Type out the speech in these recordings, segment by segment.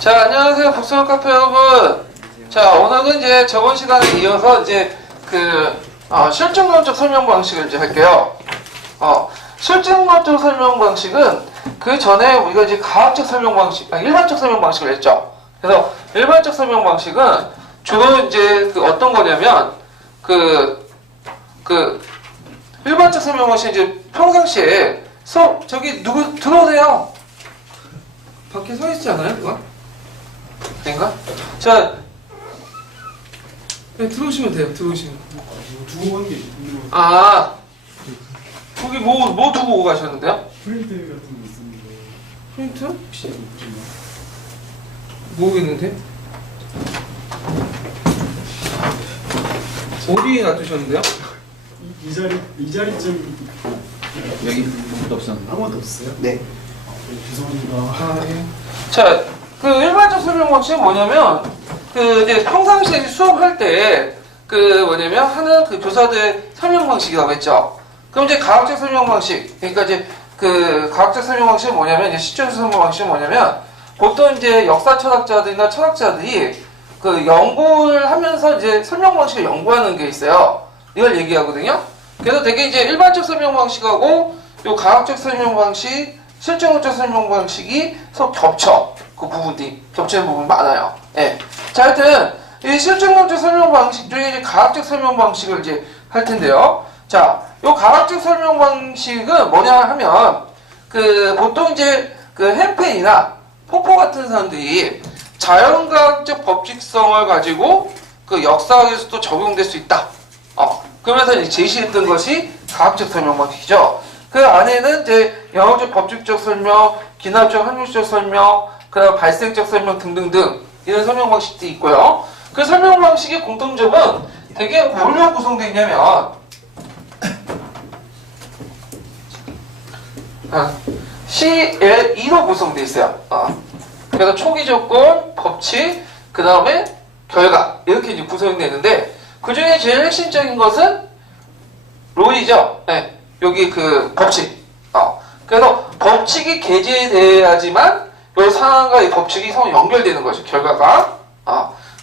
자, 안녕하세요. 북스원 카페 여러분. 자, 오늘은 이제 저번 시간에 이어서 이제 실증론적 설명 방식을 이제 할게요. 실증론적 설명 방식은 그 전에 우리가 이제 가학적 설명 방식, 일반적 설명 방식을 했죠. 그래서 일반적 설명 방식은 주로 이제 어떤 거냐면 일반적 설명 방식은 이제 평상시에 저기 누구 들어오세요. 밖에 서 있지 않아요, 누가? 아닌가? 자, 네, 들어오시면 돼요. 들어오시면. 두고 간 게 있어요. 거기 뭐 두고 가셨는데요? 프린트 같은 거 있었는데. 프린트? 혹시 보시나요? 뭐 있는데? 어디에 놔두셨는데요? 이 자리쯤 여기 아무도 없었는데. 아무것도 없어요? 네. 죄송합니다. 예. 자, 일반적 설명 방식은 뭐냐면, 이제 평상시에 수업할 때, 하는 교사들 설명 방식이라고 했죠. 그럼 이제 가학적 설명 방식, 그러니까 이제 가학적 설명 방식은 뭐냐면, 이제 시적 설명 방식은 뭐냐면, 보통 이제 역사 철학자들이나 철학자들이 연구를 하면서 이제 설명 방식을 연구하는 게 있어요. 이걸 얘기하거든요. 그래서 되게 이제 일반적 설명 방식하고 요 가학적 설명 방식, 실증론적 설명 방식이 서로 겹쳐. 그 부분이 겹치는 부분이 많아요. 예. 자, 하여튼 이 실증론적 설명 방식 중에 이제 가학적 설명 방식을 이제 할 텐데요. 자, 요 가학적 설명 방식은 뭐냐 하면 보통 이제 햄펜이나 포포 같은 사람들이 자연과학적 법칙성을 가지고 역사학에서도 적용될 수 있다. 그러면서 이제 제시했던 것이 가학적 설명 방식이죠. 그 안에는 이제 영역적 법칙적 설명, 기납적 확률적 설명, 그다음 발생적 설명 등등등 이런 설명 방식들이 있고요. 그 설명 방식의 공통점은 되게 뭘로 구성되어 있냐면 CL2로 구성되어 있어요. 그래서 초기 조건, 법칙, 그 다음에 결과 이렇게 이제 구성되어 있는데 그 중에 제일 핵심적인 것은 롤이죠. 네, 여기 법칙. 그래서 법칙이 게재돼야지만 이 상황과 이 법칙이 서로 연결되는 거죠. 결과가.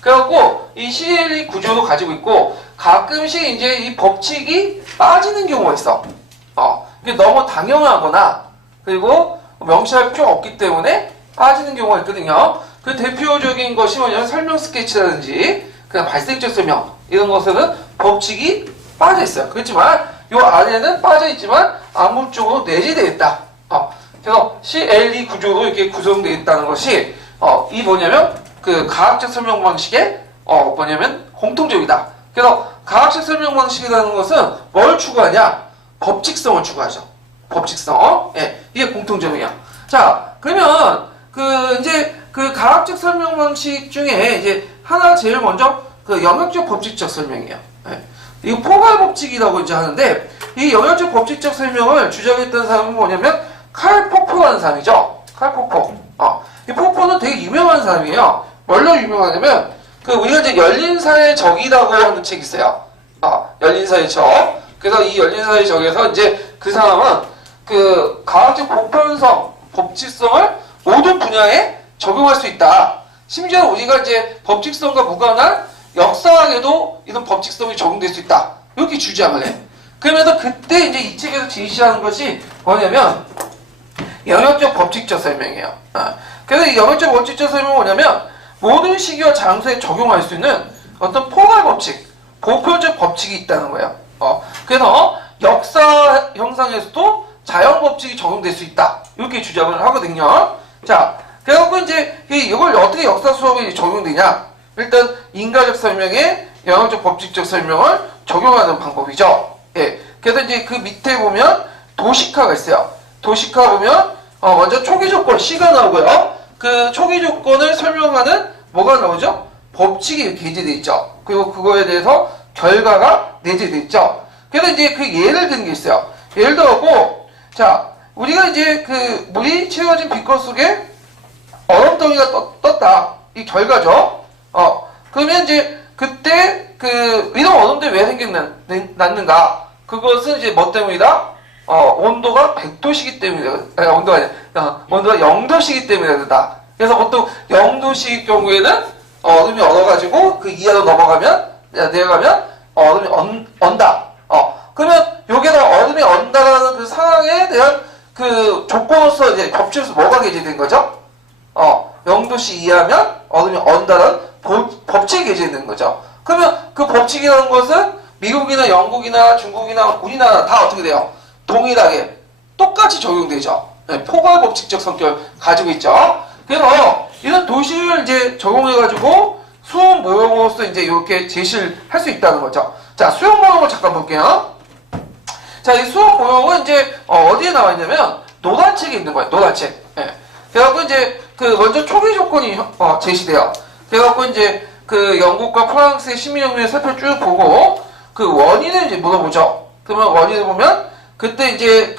그래갖고 이 CL2 구조도 가지고 있고 가끔씩 이제 이 법칙이 빠지는 경우가 있어. 이게 너무 당연하거나 그리고 명시할 필요가 없기 때문에 빠지는 경우가 있거든요. 그 대표적인 것이 뭐냐면 설명 스케치라든지 그냥 발생적 설명 이런 것들은 법칙이 빠져 있어요. 그렇지만 요 안에는 빠져 있지만 암묵적으로 내재되어 있다. 그래서 CL2 구조로 이렇게 구성되어 있다는 것이 이 뭐냐면 가학적 설명 방식의 공통점이다. 그래서 가학적 설명 방식이라는 것은 뭘 추구하냐? 법칙성을 추구하죠. 법칙성. 예, 이게 공통점이에요. 자, 그러면 이제 가학적 설명 방식 중에 이제 하나 제일 먼저 영역적 법칙적 설명이에요. 예. 이거 포괄 법칙이라고 이제 하는데 이 영역적 법칙적 설명을 주장했던 사람은 뭐냐면 칼 포퍼라는 사람이죠. 칼 포퍼. 이 포퍼는 되게 유명한 사람이에요. 뭘로 유명하냐면 우리가 이제 열린사회 적이라고 하는 책이 있어요. 열린사회 적. 그래서 이 열린사회 적에서 이제 그 사람은 가학적 보편성, 법칙성을 모든 분야에 적용할 수 있다. 심지어 우리가 이제 법칙성과 무관한 역사학에도 이런 법칙성이 적용될 수 있다. 이렇게 주장을 해. 그러면서 그때 이제 이 책에서 제시하는 것이 뭐냐면 영역적 법칙적 설명이에요. 그래서 이 영역적 법칙적 설명은 뭐냐면 모든 시기와 장소에 적용할 수 있는 어떤 포괄 법칙, 보편적 법칙이 있다는 거예요. 그래서 역사 형상에서도 자연 법칙이 적용될 수 있다. 이렇게 주장을 하거든요. 자, 그래갖고 이제 이걸 어떻게 역사 수업에 적용되냐? 일단 인과적 설명에 영역적 법칙적 설명을 적용하는 방법이죠. 예. 그래서 이제 그 밑에 보면 도식화가 있어요. 도식화 보면 먼저 초기 조건 C가 나오고요. 그 초기 조건을 설명하는 뭐가 나오죠? 법칙이 이렇게 게재되어 있죠. 그리고 그거에 대해서 결과가 내재되어 있죠. 그래서 이제 예를 드는 게 있어요. 예를 들어갖고 자, 우리가 이제 물이 채워진 비커 속에 얼음덩이가 떴다. 이 결과죠. 그러면 이제 그때 이런 얼음들이 왜 생겨났는가? 그것은 이제 뭐 때문이다? 온도가 100도시기 때문이다. 온도가 아니라, 온도가 0도시기 때문이다. 그래서 보통 0도씨일 경우에는 얼음이 얼어가지고 그 이하로 내려가면 얼음이 언다. 그러면 여기다 얼음이 언다라는 그 상황에 대한 그 조건으로서 이제 법칙에서 뭐가 게재된 거죠? 0도씨 이하면 얼음이 언다라는 법칙이 게재된 거죠. 그러면 그 법칙이라는 것은 미국이나 영국이나 중국이나 우리나라 다 어떻게 돼요? 동일하게 똑같이 적용되죠. 네, 포괄 법칙적 성격을 가지고 있죠. 그래서 이런 도시를 이제 적용해가지고 수험 모형으로서 이제 이렇게 제시를 할 수 있다는 거죠. 자, 수험 모형을 잠깐 볼게요. 자, 이 수험 모형은 이제 어디에 나와 있냐면 노란 책에 있는 거예요. 노란 책. 예. 그래갖고 이제 그 먼저 초기 조건이 제시돼요. 그래갖고 이제 그 영국과 프랑스의 시민혁명의 사표를 쭉 보고 그 원인을 이제 물어보죠. 그러면 원인을 보면 그때 이제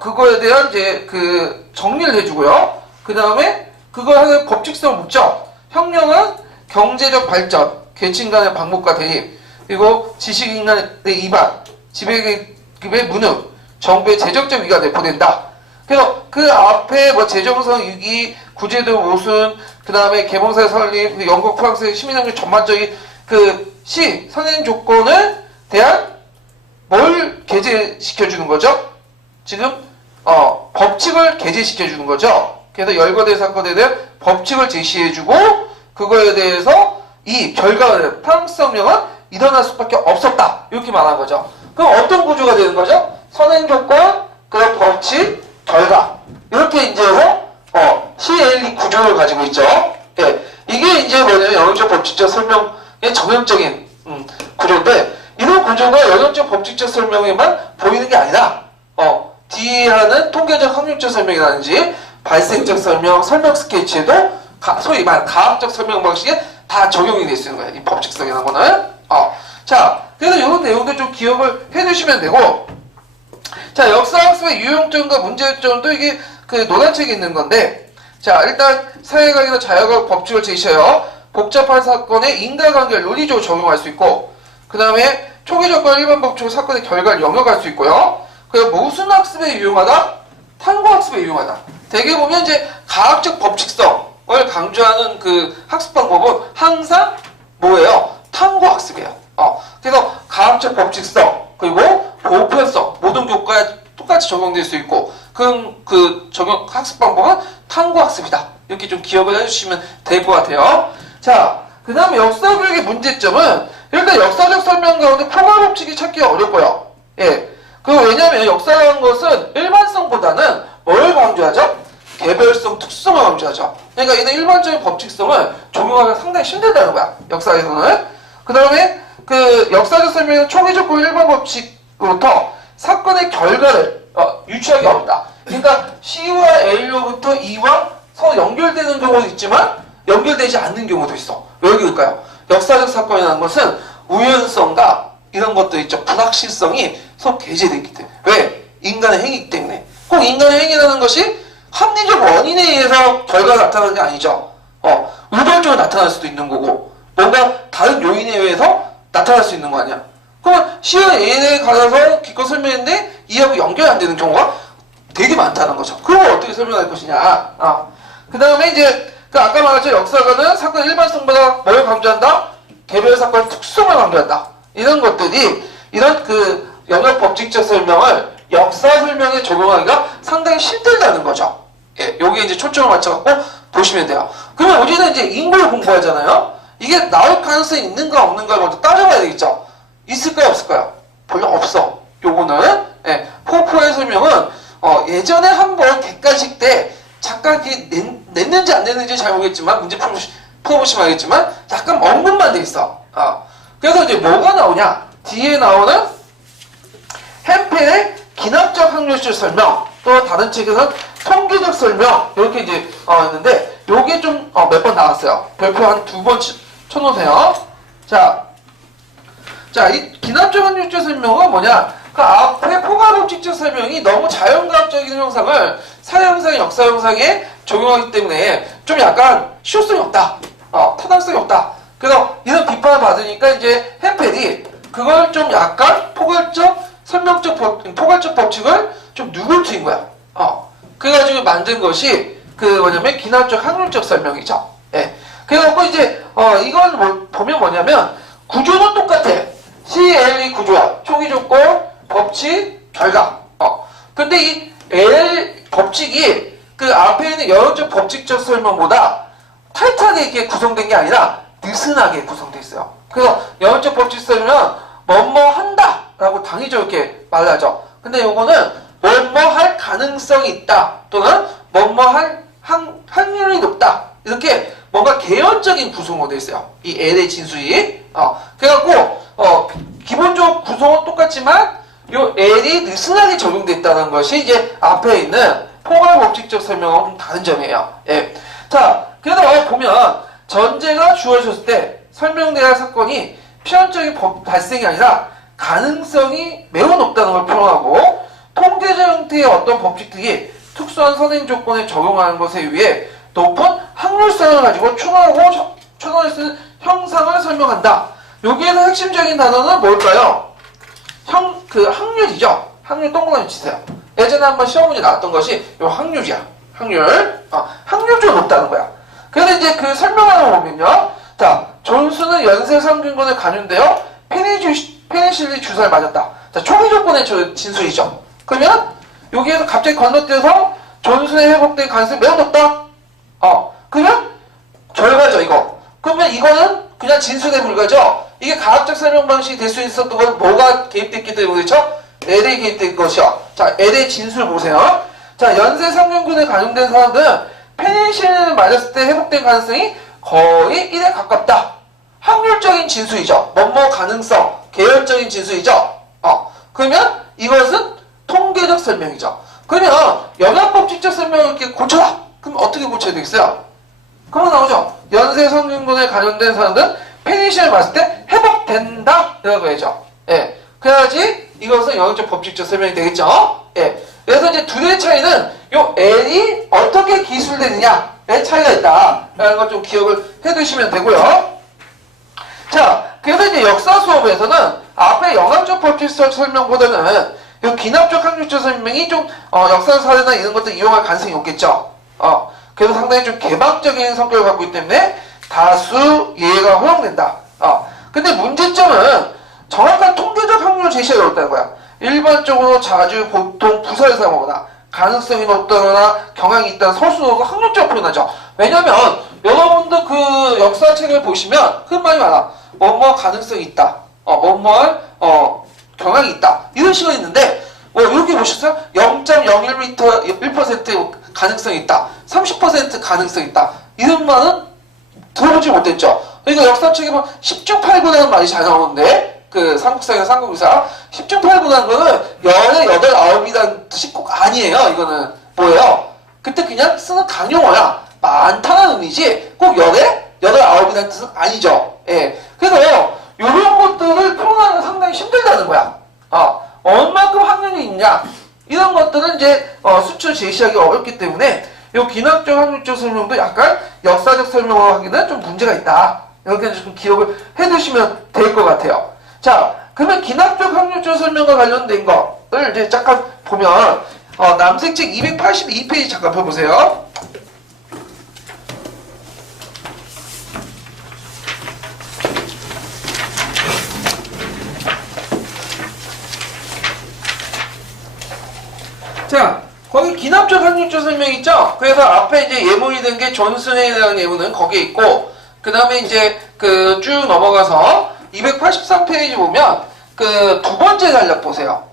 그거에 대한 이제 그 정리를 해주고요. 그 다음에 그걸 하는 법칙성을 묻죠. 혁명은 경제적 발전, 계층 간의 반목과 대립, 그리고 지식인간의 이반, 지배계급의 무능, 정부의 재정적 위기가 내포된다. 그래서 그 앞에 뭐 재정성 위기, 구제도 모순, 그 다음에 개봉사의 설립, 그 영국, 프랑스의 시민혁명 전반적인 그 선행 조건을 대한 뭘 게재시켜주는 거죠? 지금 법칙을 게재시켜주는 거죠. 그래서 열거대 사건에 대한 법칙을 제시해주고 그거에 대해서 이 결과를 프랑스 혁명은 일어날 수밖에 없었다. 이렇게 말한 거죠. 그럼 어떤 구조가 되는 거죠? 선행 조건, 그다음 법칙, 결과. 이렇게 이제 해서 CLE 구조를 가지고 있죠. 예. 이게 이제 뭐냐면 영역적 법칙적 설명의 정형적인 구조인데 이런 구조가 영역적 법칙적 설명에만 보이는 게 아니라 뒤에 하는 통계적 확률적 설명이라든지 발생적 설명, 설명 스케치에도 소위 말하는 가학적 설명 방식에 다 적용이 될 수 있는 거예요. 이 법칙성이라는 거는. 자, 그래서 이런 내용도 좀 기억을 해두시면 되고, 자, 역사학습의 유용점과 문제점도 이게 그 노란책에 있는 건데, 자, 일단 사회학이나 자연학 법칙을 제시하여 복잡한 사건의 인과관계를 논리적으로 적용할 수 있고, 그 다음에 초기 조건 일반 법칙으로 사건의 결과를 영역할 수 있고요. 그리고 무슨 학습에 유용하다? 탐구학습에 유용하다. 대개 보면 이제 가학적 법칙성을 강조하는 그 학습 방법은 항상 뭐예요? 탐구학습이에요. 그래서 가학적 법칙성 그리고 보편성 모든 교과에 똑같이 적용될 수 있고 그 적용 학습 방법은 탐구학습이다. 이렇게 좀 기억을 해주시면 될 것 같아요. 자, 그 다음에 역사교육의 문제점은 일단 역사적 설명 가운데 포괄 법칙이 찾기가 어렵고요. 예. 왜냐하면 역사라는 것은 일반성보다는 뭘 강조하죠? 개별성, 특수성을 강조하죠. 그러니까 이런 일반적인 법칙성을 적용하기가 상당히 힘들다는 거야. 역사에서는. 그 다음에 그 역사적 설명은 초기 조건 일반 법칙으로부터 사건의 결과를 유추하기 어렵다. 그러니까 C와 A로부터 E와 서로 연결되는 경우도 있지만 연결되지 않는 경우도 있어. 왜 그럴까요? 역사적 사건이라는 것은 우연성과 이런 것도 있죠. 불확실성이 서로 게재되기 때문에. 왜? 인간의 행위이기 때문에. 꼭 인간의 행위라는 것이 합리적 원인에 의해서 결과가 나타나는 게 아니죠. 우발적으로 나타날 수도 있는 거고 뭔가 다른 요인에 의해서 나타날 수 있는 거 아니야. 그러면 C와 A에 관해서 기껏 설명했는데 이하고 연결이 안 되는 경우가 되게 많다는 거죠. 그걸 어떻게 설명할 것이냐. 그 다음에 이제 아까 말했죠. 역사가는 사건 일반성보다 뭘 강조한다? 개별 사건의 특성을 강조한다. 이런 것들이 이런 그 영역 법칙적 설명을 역사 설명에 적용하기가 상당히 힘들다는 거죠. 예, 여기에 이제 초점을 맞춰갖고 보시면 돼요. 그러면 우리는 이제 인구를 공부하잖아요. 이게 나올 가능성이 있는가 없는가를 먼저 따져봐야 되겠죠. 있을까요 없을까요? 별로 없어. 요거는 포프의 설명은 예전에 한번 객관식 때 잠깐 냈는지 안 냈는지 잘 모르겠지만 문제 풀어보시면 알겠지만 약간 언급만 돼 있어. 그래서 이제 뭐가 나오냐? 뒤에 나오는 햄펠의 기납적 확률적 설명, 또 다른 책에서는 통계적 설명 이렇게 이제 있는데 요게 좀 몇 번 나왔어요. 별표 한 2번 쳐놓으세요. 자, 이 기납적 확률적 설명은 뭐냐? 그 앞에 포괄 법칙적 설명이 너무 자연과학적인 형상을 사회 형상, 역사 형상에 적용하기 때문에 좀 약간 실효성이 없다, 타당성이 없다. 그래서 이런 비판을 받으니까 이제 햄펠이 그걸 좀 약간 포괄적 설명적 포괄적 법칙을 좀 누굴 트인 거야. 그래가지고 만든 것이 그 뭐냐면 기하학적 확률적 설명이죠. 예. 그래갖고 이제 이건 뭐 보면 뭐냐면 구조는 똑같아. CLE 구조야. 초기 조건, 법칙, 결과. 근데 이 L 법칙이 그 앞에 있는 여론적 법칙적 설명보다 타이트하게 이렇게 구성된 게 아니라 느슨하게 구성되어 있어요. 그래서 여론적 법칙 설명 뭐뭐 한다 라고 당위적으로 이렇게 말하죠. 근데 요거는 뭐뭐 할 가능성이 있다 또는 뭐뭐 할 확률이 높다 이렇게 뭔가 개연적인 구성으로 되어 있어요. 이 L의 진수이. 그래갖고 기본적 구성은 똑같지만 요 L이 느슨하게 적용됐다는 것이 이제 앞에 있는 포괄 법칙적 설명하고 좀 다른 점이에요. 예. 자, 그래서 보면 전제가 주어졌을 때 설명돼야 할 사건이 필연적인 발생이 아니라 가능성이 매우 높다는 걸 표현하고 통계적 형태의 어떤 법칙들이 특수한 선행 조건에 적용하는 것에 의해 높은 확률성을 가지고 초론했을 형상을 설명한다. 여기에서 핵심적인 단어는 뭘까요? 확률이죠. 확률 동그라미 치세요. 예전에 한번 시험 문제 나왔던 것이 요 확률이야. 확률적으로 높다는 거야. 그래서 이제 그 설명하는 거 보면요. 자, 존스는 연쇄상균군에 감염되어 페니실린 주사를 맞았다. 자, 초기 조건의 진술이죠. 그러면 여기에서 갑자기 건너뛰어서 존슨의 회복될 가능성이 매우 높다. 그러면 결과죠, 이거. 그러면 이거는 그냥 진술에 불과죠. 이게 과학적 설명 방식이 될 수 있었던 건 뭐가 개입됐기 때문에 그렇죠? L에 개입된 것이요. 자, L의 진술 보세요. 자, 연쇄상균군에 감염된 사람들은 페니실린을 맞았을 때 회복된 가능성이 거의 1에 가깝다. 확률적인 진술이죠. 뭐뭐 가능성, 계열적인 진술이죠. 그러면 이것은 통계적 설명이죠. 그러면 영양법칙적 설명을 이렇게 고쳐라. 그럼 어떻게 고쳐야 되겠어요? 그거 나오죠. 연쇄상균군에 감염된 사람들은 페니실린을 맞을 때 회복된다. 이라고 해야죠. 예. 그래야지 이것은 영양적 법칙적 설명이 되겠죠. 예. 그래서 이제 둘의 차이는 요 L이 어떻게 기술되느냐의 차이가 있다. 라는 걸 좀 기억을 해두시면 되고요. 자, 그래서 이제 역사 수업에서는 앞에 영양적 법칙적 설명보다는 요 기납적 확률적 설명이 좀 역사 사례나 이런 것들 이용할 가능성이 높겠죠. 그래서 상당히 좀 개방적인 성격을 갖고 있기 때문에 다수 예가 허용된다. 근데 문제점은 정확한 통계적 확률 제시가 어렵다는 거야. 일반적으로 자주 보통 부사를 사용하거나 가능성이 높다거나 경향이 있다는 서술어도 확률적으로 표현하죠. 왜냐면 여러분들 그 역사책을 보시면 큰 말이 많아. 뭐뭐 가능성이 있다. 뭐뭐할 경향이 있다. 이런 식으로 있는데 이렇게 보셨어요? 0.01m 1% 가능성이 있다. 30% 가능성이 있다. 이런 말은 들어보지 못했죠. 그러니까 역사책에 보면 10중 8구라는 말이 잘 나오는데 그 삼국사나 삼국유사 10중 8구라는 거는 열의 8, 9이라는 뜻이 꼭 아니에요. 이거는 뭐예요? 그때 그냥 쓰는 강용어야. 많다는 의미지 꼭 열의 8, 9이라는 뜻은 아니죠. 예. 그래서 이런 것들을 표현하는 게 상당히 힘들다는 거야. 얼마큼 확률이 있냐 이런 것들은 이제 수출 제시하기 어렵기 때문에 이 기납적 확률적 설명도 약간 역사적 설명을 하기는 좀 문제가 있다. 이렇게 좀 기억을 해두시면 될 것 같아요. 자, 그러면 기납적 확률적 설명과 관련된 거를 이제 잠깐 보면 남색책 282페이지 잠깐 펴보세요. 자, 거기 기납적 확률적 설명 있죠? 그래서 앞에 이제 예문이 된 게 존슨에 대한 예문은 거기에 있고, 그 다음에 이제 그 쭉 넘어가서 283페이지 보면 그 두 번째 단락 보세요.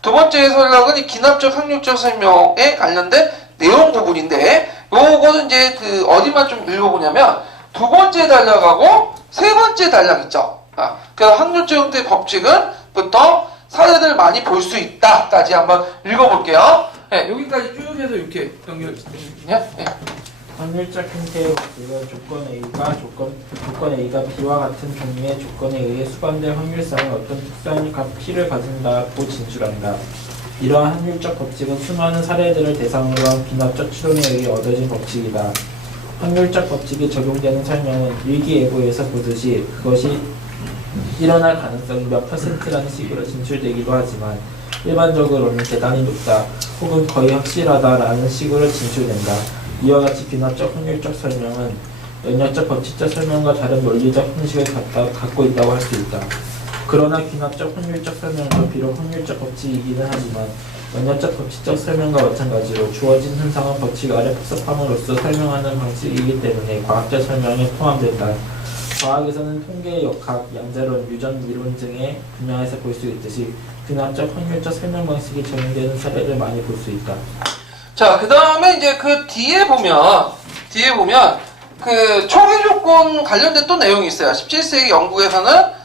두 번째 단락은 이 기납적 확률적 설명에 관련된 내용 부분인데, 요거는 이제 그 어디만 좀 읽어보냐면, 두 번째 단락하고 세 번째 단락 있죠? 그래서 확률적 형태의 법칙은부터 사례들 많이 볼 수 있다까지 한번 읽어볼게요. 네, 여기까지 쭉 해서 이렇게 연결해주시면 네. 확률적 형태의 법칙은 조건 A가 B와 같은 종류의 조건에 의해 수반될 확률성은 어떤 특수한 P를 가진다고 진술한다. 이러한 확률적 법칙은 수많은 사례들을 대상으로 한 비납적 추론에 의해 얻어진 법칙이다. 확률적 법칙이 적용되는 설명은 일기예보에서 보듯이 그것이 일어날 가능성이 몇 %라는 식으로 진술되기도 하지만 일반적으로는 대단히 높다 혹은 거의 확실하다라는 식으로 진술된다. 이와 같이 귀납적 확률적 설명은 연역적 법칙적 설명과 다른 논리적 형식을 갖고 있다고 할 수 있다. 그러나 귀납적 확률적 설명도 비록 확률적 법칙이기는 하지만 연역적 법칙적 설명과 마찬가지로 주어진 현상은 법칙 아래 복잡함으로써 설명하는 방식이기 때문에 과학적 설명에 포함된다. 과학에서는 통계, 역학, 양자론, 유전 이론 등의 분야에서 볼 수 있듯이 귀납적 확률적 설명 방식이 적용되는 사례를 많이 볼 수 있다. 자, 그 다음에 이제 그 뒤에 보면 그 초기 조건 관련된 또 내용이 있어요. 17세기 영국에서는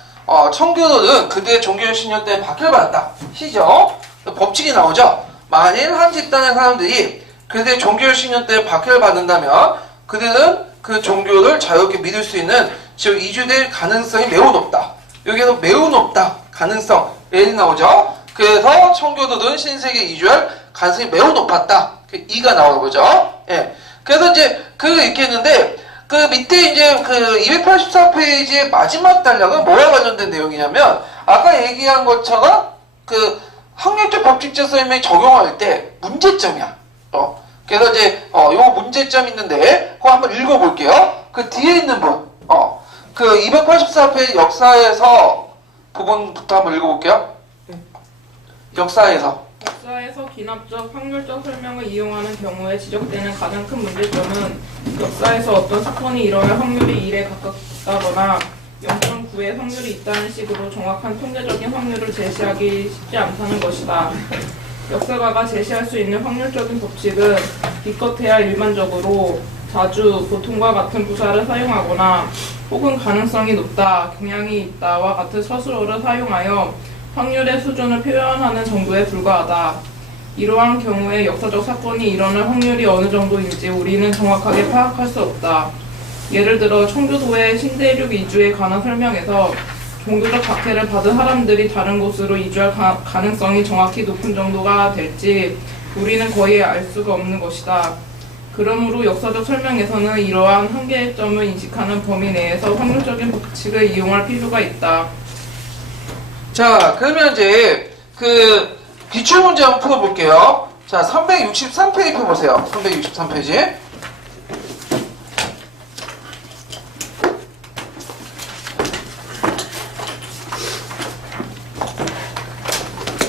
청교도는 그들의 종교 신념 때문에 박해를 받았다. 시죠? 법칙이 나오죠. 만일 한 집단의 사람들이 그들의 종교 신념 때문에 박해를 받는다면 그들은 그 종교를 자유롭게 믿을 수 있는 즉 이주될 가능성이 매우 높다. 여기에서 매우 높다 가능성 예이 나오죠. 그래서 청교도는 신세계에 이주할 가능성이 매우 높았다. 그 2가 나오는 거죠. 예. 그래서 이제 이렇게 했는데 그 밑에 이제 그 284페이지의 마지막 단락은 뭐와 관련된 내용이냐면 아까 얘기한 것처럼 그 확률적 법칙적 설명에 적용할 때 문제점이야. 그래서 이제 요 문제점 있는데 그거 한번 읽어볼게요. 그 뒤에 있는 분, 그 284페이지 역사에서 부분부터 한번 읽어볼게요. 역사에서 기납적, 확률적 설명을 이용하는 경우에 지적되는 가장 큰 문제점은 역사에서 어떤 사건이 일어날 확률이 1에 가깝다거나 0.9의 확률이 있다는 식으로 정확한 통계적인 확률을 제시하기 쉽지 않다는 것이다. 역사가가 제시할 수 있는 확률적인 법칙은 기껏해야 일반적으로 자주, 보통과 같은 부사를 사용하거나 혹은 가능성이 높다, 경향이 있다와 같은 서술어를 사용하여 확률의 수준을 표현하는 정도에 불과하다. 이러한 경우에 역사적 사건이 일어날 확률이 어느 정도인지 우리는 정확하게 파악할 수 없다. 예를 들어 청교도의 신대륙 이주에 관한 설명에서 종교적 박해를 받은 사람들이 다른 곳으로 이주할 가능성이 정확히 높은 정도가 될지 우리는 거의 알 수가 없는 것이다. 그러므로 역사적 설명에서는 이러한 한계점을 인식하는 범위 내에서 확률적인 법칙을 이용할 필요가 있다. 자, 그러면 이제 그 기출문제 한번 풀어볼게요. 자, 363페이지 펴보세요. 363페이지.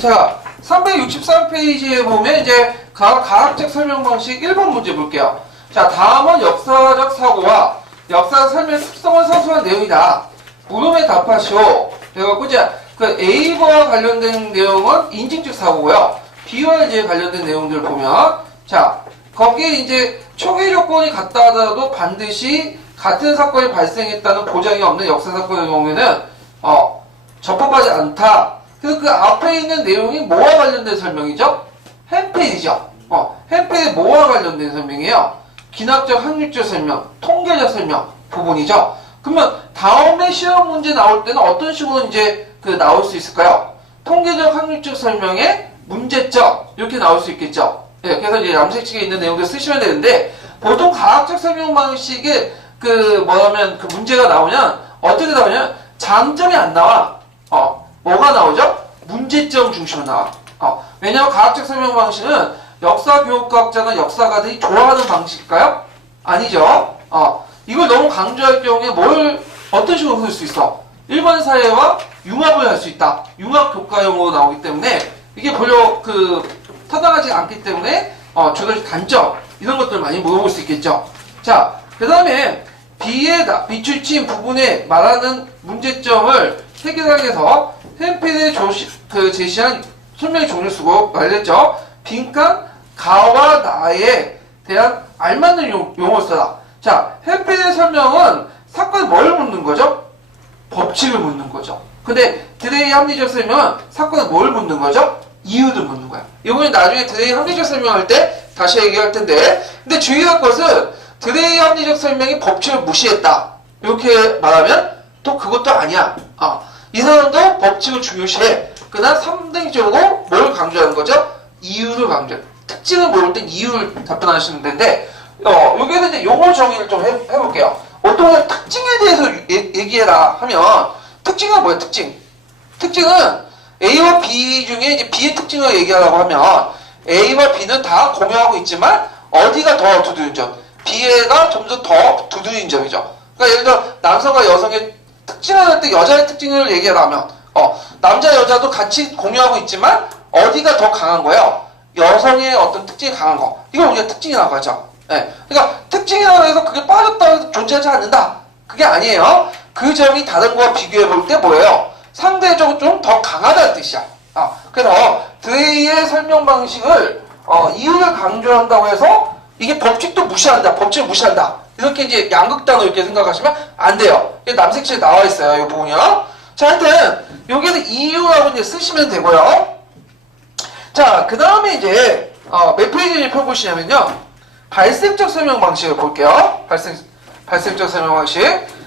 자, 363페이지에 보면 이제 과학적 설명 방식 1번 문제 볼게요. 자, 다음은 역사적 사고와 역사 설명 특성을 서술한 내용이다. 물음에 답하시오. 그래갖고 이제 그 A와 관련된 내용은 인증적 사고고요. B와 이제 관련된 내용들을 보면 자, 거기에 이제 초기 조건이 같다 하더라도 반드시 같은 사건이 발생했다는 보장이 없는 역사 사건의 경우에는 적법하지 않다. 그래서 그 앞에 있는 내용이 뭐와 관련된 설명이죠? 햄페이지죠. 햄페이지 뭐와 관련된 설명이에요? 기납적 확률적 설명, 통계적 설명 부분이죠. 그러면 다음에 시험 문제 나올 때는 어떤 식으로 이제 나올 수 있을까요? 통계적 확률적 설명의 문제점 이렇게 나올 수 있겠죠. 예, 그래서 이제 양색식에 있는 내용들 쓰시면 되는데 보통 과학적 설명 방식에 그 문제가 나오면 어떻게 나오냐면 장점이 안 나와. 뭐가 나오죠? 문제점 중심으로 나와. 왜냐하면 과학적 설명 방식은 역사 교육학자나 역사가들이 좋아하는 방식일까요? 아니죠. 이걸 너무 강조할 경우에 어떤 식으로 풀 수 있어? 일반 사회와 융합을 할 수 있다. 융합 교과용어로 나오기 때문에 이게 별로 타당하지 않기 때문에 주로 단점 이런 것들 많이 물어볼 수 있겠죠. 자, 그 다음에 B의 비추친 부분에 말하는 문제점을 해결하기 위해서 햄필에 제시한 설명의 종류를 쓰고 말했죠. 빈칸 가와 나에 대한 알맞는 용어를 써라. 자, 햄필의 설명은 사건에 뭘 묻는 거죠? 법칙을 묻는 거죠. 근데 드레이 합리적 설명은 사건에 뭘 묻는 거죠? 이유를 묻는 거야. 이거는 나중에 드레이 합리적 설명할 때 다시 얘기할 텐데, 근데 주의할 것은 드레이 합리적 설명이 법칙을 무시했다. 이렇게 말하면 또 그것도 아니야. 이 사람도 법칙을 중요시해. 그러나 3등적으로 뭘 강조하는 거죠? 이유를 강조해. 특징을 모를 땐 이유를 답변하시면 되는데, 여기에서 이제 용어 정의를 좀 해볼게요. 보통 특징에 대해서 얘기해라 하면 특징은 뭐야? 특징은 A와 B 중에 이제 B의 특징을 얘기하라고 하면 A와 B는 다 공유하고 있지만 어디가 더 두드러진 점? B가 좀 더 두드러진 점이죠. 그러니까 예를 들어 남성과 여성의 특징을 할 때 여자의 특징을 얘기하면 남자 여자도 같이 공유하고 있지만 어디가 더 강한 거예요? 여성의 어떤 특징이 강한 거. 이걸 우리가 특징이라고 하죠. 예. 그러니까 특징이라고 해서 그게 빠졌다고 해서 존재하지 않는다. 그게 아니에요. 그 점이 다른 거와 비교해 볼 때 뭐예요? 상대적으로 좀 더 강하다는 뜻이야. 그래서 드레이의 설명 방식을 이유를 강조한다고 해서 이게 법칙도 무시한다. 법칙을 무시한다. 이렇게 이제 양극단으로 이렇게 생각하시면 안 돼요. 이게 남색실에 나와 있어요. 이 부분이요. 자, 하여튼 여기는 이유라고 이제 쓰시면 되고요. 자, 그 다음에 이제 몇 페이지를 펴보시냐면요. 발색적 설명 방식을 볼게요. 발색적 설명 방식.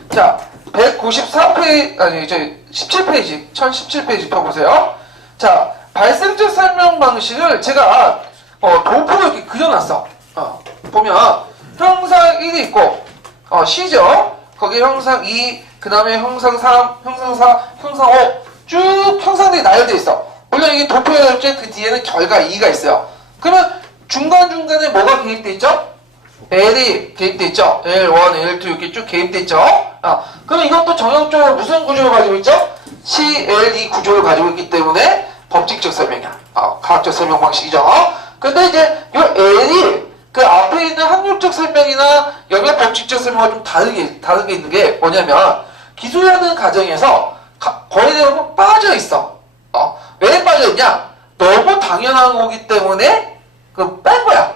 자, 194페이지, 아니, 이제 17페이지, 1017페이지 펴보세요. 자, 발색적 설명 방식을 제가 도표로 이렇게 그려놨어. 보면 형상 1이 있고 C죠. 거기 형상 2, 그 다음에 형상 3, 형상 4, 형상 5 쭉 형상들이 나열되어 있어. 물론 이게 도표였을 때 그 뒤에는 결과 2가 있어요. 그러면 중간중간에 뭐가 개입되어 있죠? L이 개입되어 있죠. L1, L2 이렇게 쭉 개입되어 있죠. 그럼 이것도 정형적으로 무슨 구조를 가지고 있죠? CLE 구조를 가지고 있기 때문에 법칙적 설명이야. 과학적 설명 방식이죠. 근데 이제 이 L이 그 앞에 있는 학력적 설명이나 영역 법칙적 설명과 좀 다르게 있는 게 뭐냐면 기술하는 과정에서 거의 대부분 빠져 있어. 왜 빠져 있냐? 너무 당연한 거기 때문에 뺀 거야.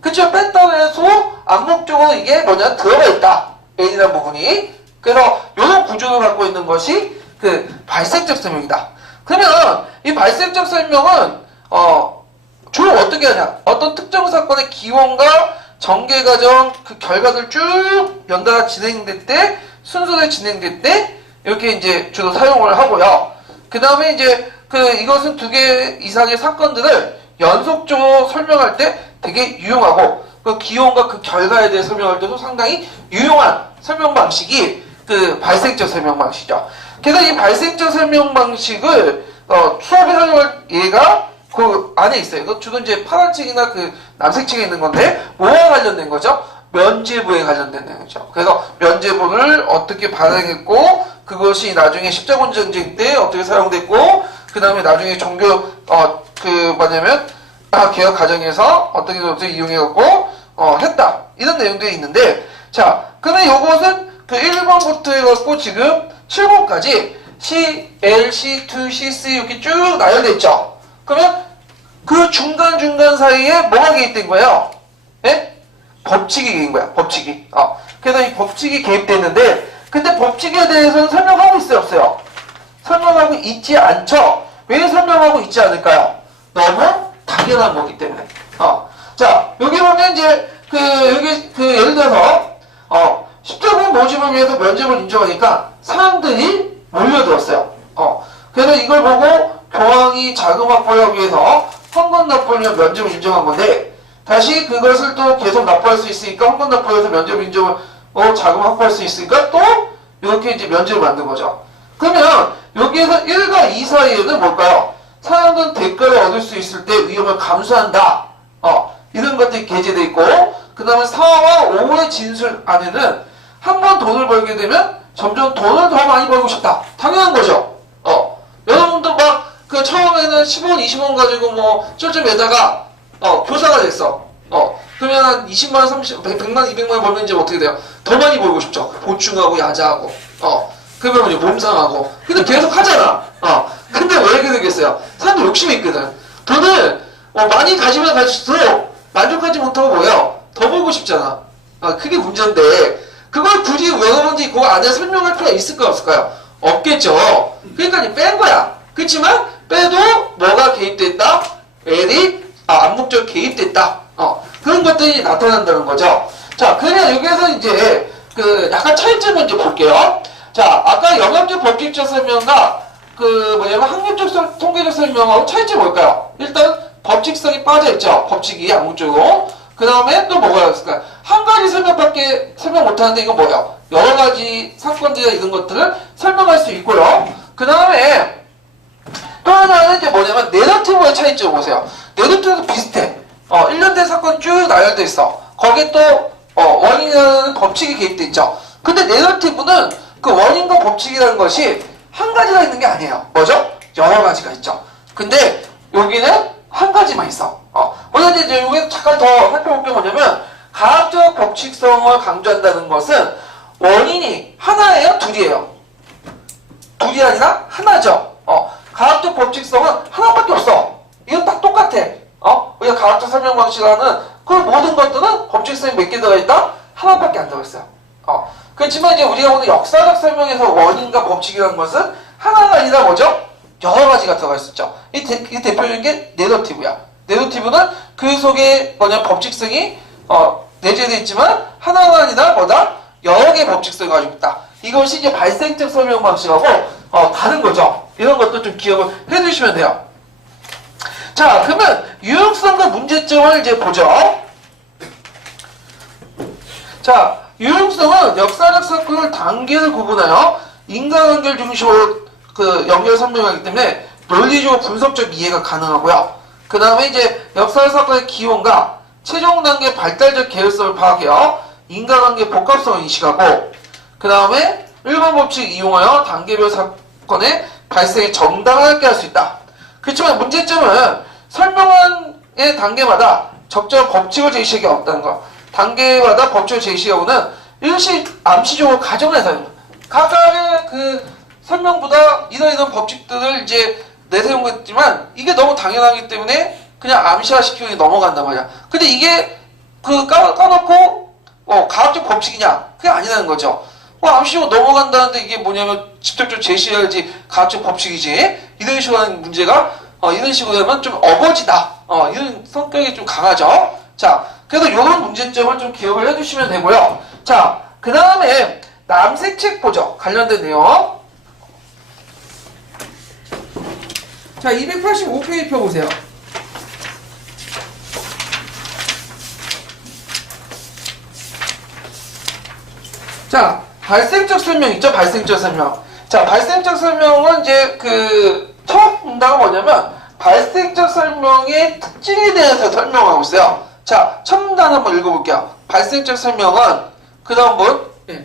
그쵸? 뺐다고 해서 암묵적으로 이게 뭐냐? 들어가 있다. L이라는 부분이. 그래서 이런 구조를 갖고 있는 것이 그 발색적 설명이다. 그러면 이 발색적 설명은 주로 어떻게 하냐? 어떤 특정 사건의 기원과 전개 과정, 그 결과들 쭉 연달아 진행될 때, 순서대로 진행될 때, 이렇게 이제 주로 사용을 하고요. 그 다음에 이제 이것은 2개 이상의 사건들을 연속적으로 설명할 때 되게 유용하고, 그 기원과 그 결과에 대해 설명할 때도 상당히 유용한 설명 방식이 그 발색적 설명 방식이죠. 그래서 이 발색적 설명 방식을 수업에 사용할 예가 그 안에 있어요. 이거 주로 이제 파란 책이나 그 남색 책에 있는 건데 뭐와 관련된 거죠? 면죄부에 관련된 거죠. 그래서 면죄부를 어떻게 발행했고 그것이 나중에 십자군 전쟁 때 어떻게 사용됐고 그 다음에 나중에 종교 뭐냐면 개혁 과정에서 어떻게 이용해갖고 했다 이런 내용들이 있는데 자 그러면 요것은 그 1번부터 해갖고 지금 7번까지 C, L, C2, C3 이렇게 쭉 나열돼 있죠. 그러면 그 중간중간 사이에 뭐가 개입된 거예요? 예? 법칙이 개입된 거야, 법칙이. 그래서 이 법칙이 개입됐는데, 근데 법칙에 대해서는 설명하고 있어요, 없어요? 설명하고 있지 않죠? 왜 설명하고 있지 않을까요? 너무 당연한 거기 때문에. 자, 여기 보면 이제, 예를 들어서, 십자군 모집을 위해서 면접을 인정하니까 사람들이 몰려들었어요. 그래서 이걸 보고 교황이 자금 확보하기 위해서 헌금 납부를 위한 면접을 인정한 건데 다시 그것을 또 계속 납부할 수 있으니까 헌금 납부해서 면접 인정을 자금 확보할 수 있으니까 또 이렇게 이제 면접을 만든 거죠. 그러면 여기에서 1과 2 사이에는 뭘까요? 사람들은 대가를 얻을 수 있을 때 위험을 감수한다. 이런 것들이 게재되어 있고 그 다음에 4와 5의 진술 안에는 한 번 돈을 벌게 되면 점점 돈을 더 많이 벌고 싶다. 당연한 거죠. 여러분도 막 처음에는 10원, 20원 가지고 쫄쫄 매다가 교사가 됐어. 그러면 한 20만, 30, 100만, 200만 벌면 이제 어떻게 돼요? 더 많이 벌고 싶죠. 보충하고 야자하고. 그러면 이제 몸상하고. 근데 계속 하잖아. 근데 왜 이렇게 되겠어요? 사람들 욕심이 있거든. 돈을 많이 가지면 가질수록 만족하지 못하고 뭐예요? 더 벌고 싶잖아. 그게 문제인데 그걸 굳이 여러분들이 그 안에 설명할 필요가 있을까요? 없을까요? 없겠죠. 그러니까 뺀 거야. 그렇지만 빼도 뭐가 개입됐다? L이 암묵적으로 개입됐다. 그런 것들이 나타난다는 거죠. 자, 그러면 여기에서 이제 약간 차이점을 이제 볼게요. 자, 아까 영역적 법칙적 설명과 학력적 통계적 설명하고 차이점이 뭘까요? 일단 법칙성이 빠져있죠. 법칙이 암묵적으로. 그 다음에 또 뭐가 있을까요? 한 가지 설명밖에 설명 못하는데 이건 뭐예요? 여러 가지 사건들이나 이런 것들을 설명할 수 있고요. 그 다음에 또 하나는 이제 뭐냐면 내러티브의 차이점을 보세요. 내러티브도 비슷해. 일련된 사건이 쭉 나열돼 있어. 거기에 또 원인이라는 법칙이 개입돼 있죠. 근데 내러티브는 그 원인과 법칙이라는 것이 한 가지가 있는 게 아니에요. 뭐죠? 여러 가지가 있죠. 근데 여기는 한 가지만 있어. 먼저 이제 여기 잠깐 더 살펴볼 게 뭐냐면 과학적 법칙성을 강조한다는 것은 원인이 하나예요? 둘이에요? 둘이 아니라 하나죠. 과학적 법칙성은 하나밖에 없어. 이건 딱 똑같아. 우리가 과학적 설명 방식이라는 그 모든 것들은 법칙성이 몇 개 들어있다? 하나밖에 안 들어있어요. 그렇지만 이제 우리가 오늘 역사적 설명에서 원인과 법칙이라는 것은 하나가 아니라 뭐죠? 여러 가지가 들어가 있었죠. 이 대표적인 게 내러티브야. 내러티브는 그 속에 법칙성이 내재되어 있지만 하나가 아니라 뭐다? 여러 개의 법칙성을 가지고 있다. 이것이 이제 발생적 설명 방식하고 다른 거죠. 이런 것도 좀 기억을 해두시면 돼요. 자, 그러면 유용성과 문제점을 이제 보죠. 자, 유용성은 역사적 사건을 단계를 구분하여 인과관계를 중심으로 그 연결 설명하기 때문에 논리적으로 분석적 이해가 가능하고요. 그 다음에 이제 역사적 사건의 기원과 최종 단계 발달적 계열성을 파악해요. 인과관계 복합성을 인식하고 그 다음에 일반 법칙을 이용하여 단계별 사건의 발생에 정당하게 할 수 있다. 그렇지만 문제점은 설명의 단계마다 적절한 법칙을 제시하기 없다는 거. 단계마다 법칙을 제시하고는 암시적으로 가정해서 각각의 그 설명보다 이런 법칙들을 이제 내세운 거지만 이게 너무 당연하기 때문에 그냥 암시화시키고 넘어간단 말이야. 근데 이게 까놓고 과학적 법칙이냐? 그게 아니라는 거죠. 암시적으로 넘어간다는데 이게 뭐냐면 직접적으로 제시해야지 과학적 법칙이지. 이런 식으로 하는 문제가 이런 식으로 하면 좀 어거지다. 이런 성격이 좀 강하죠. 자, 그래서 이런 문제점을 좀 기억을 해주시면 되고요. 자, 그 다음에 남색책 보죠. 관련된 내용. 자, 285페이지 펴보세요. 자, 발생적 설명 있죠? 발생적 설명. 자, 발생적 설명은 이제 첫 문단은 뭐냐면 발생적 설명의 특징에 대해서 설명하고 있어요. 자, 첫 문단 한번 읽어볼게요. 발생적 설명은 그 다음 분. 예.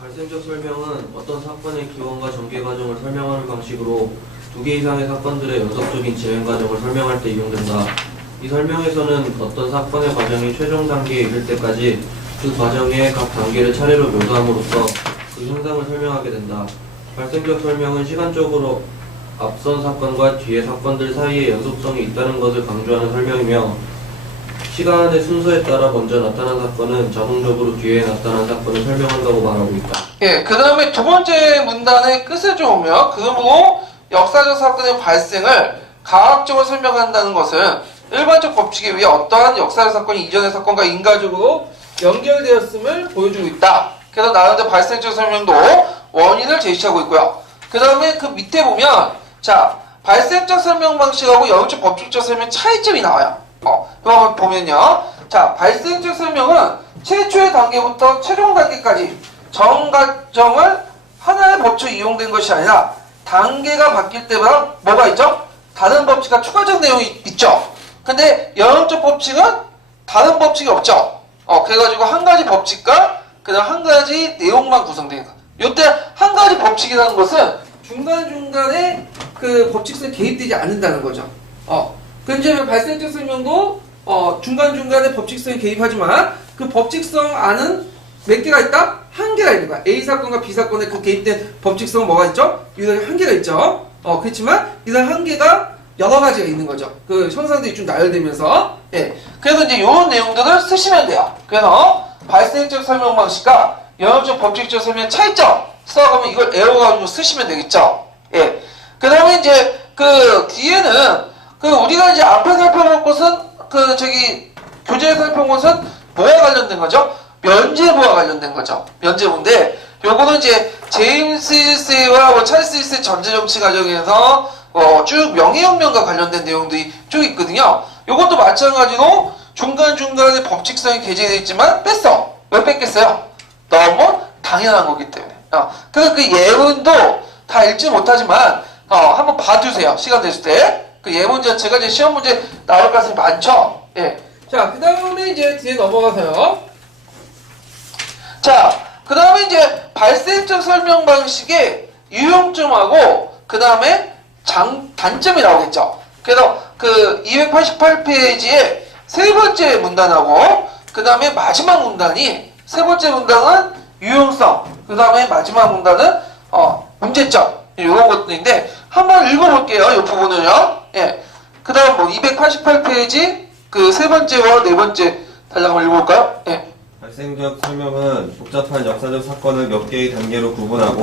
발생적 설명은 어떤 사건의 기원과 전개 과정을 설명하는 방식으로 두 개 이상의 사건들의 연속적인 진행 과정을 설명할 때 이용된다. 이 설명에서는 어떤 사건의 과정이 최종 단계에 이를 때까지 그 과정의 각 단계를 차례로 묘사함으로써 그 현상을 설명하게 된다. 발생적 설명은 시간적으로 앞선 사건과 뒤의 사건들 사이에 연속성이 있다는 것을 강조하는 설명이며 시간의 순서에 따라 먼저 나타난 사건은 자동적으로 뒤에 나타난 사건을 설명한다고 말하고 있다. 예, 그 다음에 두 번째 문단의 끝에 좀 오면 그러므로 역사적 사건의 발생을 과학적으로 설명한다는 것은 일반적 법칙에 의해 어떠한 역사적 사건이 이전의 사건과 인과적으로 연결되었음을 보여주고 있다. 그래서 나름대로 발생적 설명도 원인을 제시하고 있고요. 그 다음에 그 밑에 보면 자, 발생적 설명 방식하고 연구적 법칙적 설명 차이점이 나와요. 이거 한번 보면요. 자, 발생적 설명은 최초의 단계부터 최종 단계까지 전 과정을 하나의 법칙이 이용된 것이 아니라 단계가 바뀔 때마다 뭐가 있죠? 다른 법칙과 추가적 내용이 있죠. 근데 연구적 법칙은 다른 법칙이 없죠. 그래가지고 한 가지 법칙과 그다음 한 가지 내용만 구성되는 거. 요때 한 가지 법칙이라는 것은 중간중간에 그 법칙성이 개입되지 않는다는 거죠. 근데 발생적 설명도 중간중간에 법칙성이 개입하지만 그 법칙성 안은 몇 개가 있다? 한 개가 있는 거야. A 사건과 B 사건에 그 개입된 법칙성은 뭐가 있죠? 유일하게 한 개가 있죠. 그렇지만 이런 한 개가 여러 가지가 있는 거죠. 그 형상들이 좀 나열되면서. 예. 그래서 이제 이런 내용들을 쓰시면 돼요. 그래서 발생적 설명 방식과 연역적 법칙적 설명 차이점 써가면 이걸 애워가지고 쓰시면 되겠죠. 예. 그 다음에 이제 그 뒤에는 우리가 이제 앞에 살펴볼 것은 교재에 살펴본 것은 뭐와 관련된 거죠? 면제부와 관련된 거죠. 면제부인데 요거는 이제 제임스 1세와 찰스 1세 전제정치 과정에서 쭉 명예혁명과 관련된 내용들이 쭉 있거든요. 요것도 마찬가지로 중간중간에 법칙성이 게재되어 있지만 뺐어. 왜 뺐겠어요? 너무 당연한 거기 때문에. 그래서 그 예문도 다 읽지 못하지만 한번 봐주세요. 시간 되실 때. 그 예문 자체가 이제 시험 문제 나올 가능성이 많죠. 예. 자, 그 다음에 이제 뒤에 넘어가서요. 자, 그 다음에 이제 발생적 설명 방식의 유용점하고 그 다음에 단점이 나오겠죠. 그래서 그 288페이지에 세 번째 문단하고 그 다음에 마지막 문단이 세 번째 문단은 유용성, 그 다음에 마지막 문단은 문제점 이런 것들인데 한번 읽어볼게요. 이 부분을요. 예. 그 다음 뭐 288페이지 그 세 번째와 네 번째 다시 한번 읽어볼까요? 예. 발생적 설명은 복잡한 역사적 사건을 몇 개의 단계로 구분하고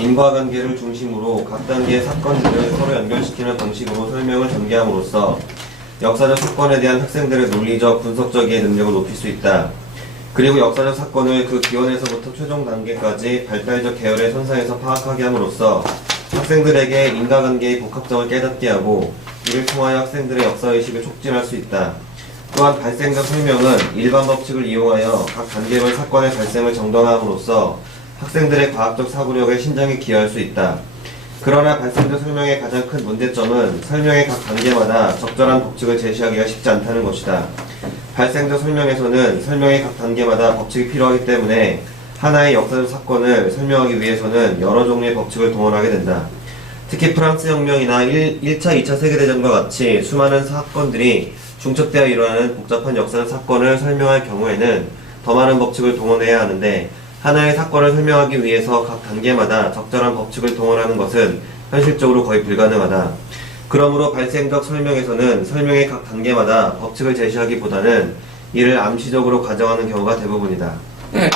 인과관계를 중심으로 각 단계의 사건들을 서로 연결시키는 방식으로 설명을 전개함으로써 역사적 사건에 대한 학생들의 논리적, 분석적 이해 능력을 높일 수 있다. 그리고 역사적 사건을 그 기원에서부터 최종 단계까지 발달적 계열의 선상에서 파악하게 함으로써 학생들에게 인과관계의 복합성을 깨닫게 하고 이를 통하여 학생들의 역사의식을 촉진할 수 있다. 또한 발생적 설명은 일반 법칙을 이용하여 각 단계별 사건의 발생을 정당화함으로써 학생들의 과학적 사고력에 신장에 기여할 수 있다. 그러나 발생적 설명의 가장 큰 문제점은 설명의 각 단계마다 적절한 법칙을 제시하기가 쉽지 않다는 것이다. 발생적 설명에서는 설명의 각 단계마다 법칙이 필요하기 때문에 하나의 역사적 사건을 설명하기 위해서는 여러 종류의 법칙을 동원하게 된다. 특히 프랑스 혁명이나 1차, 2차 세계대전과 같이 수많은 사건들이 중첩되어 일어나는 복잡한 역사적 사건을 설명할 경우에는 더 많은 법칙을 동원해야 하는데 하나의 사건을 설명하기 위해서 각 단계마다 적절한 법칙을 동원하는 것은 현실적으로 거의 불가능하다. 그러므로 발생적 설명에서는 설명의 각 단계마다 법칙을 제시하기보다는 이를 암시적으로 가정하는 경우가 대부분이다. 네.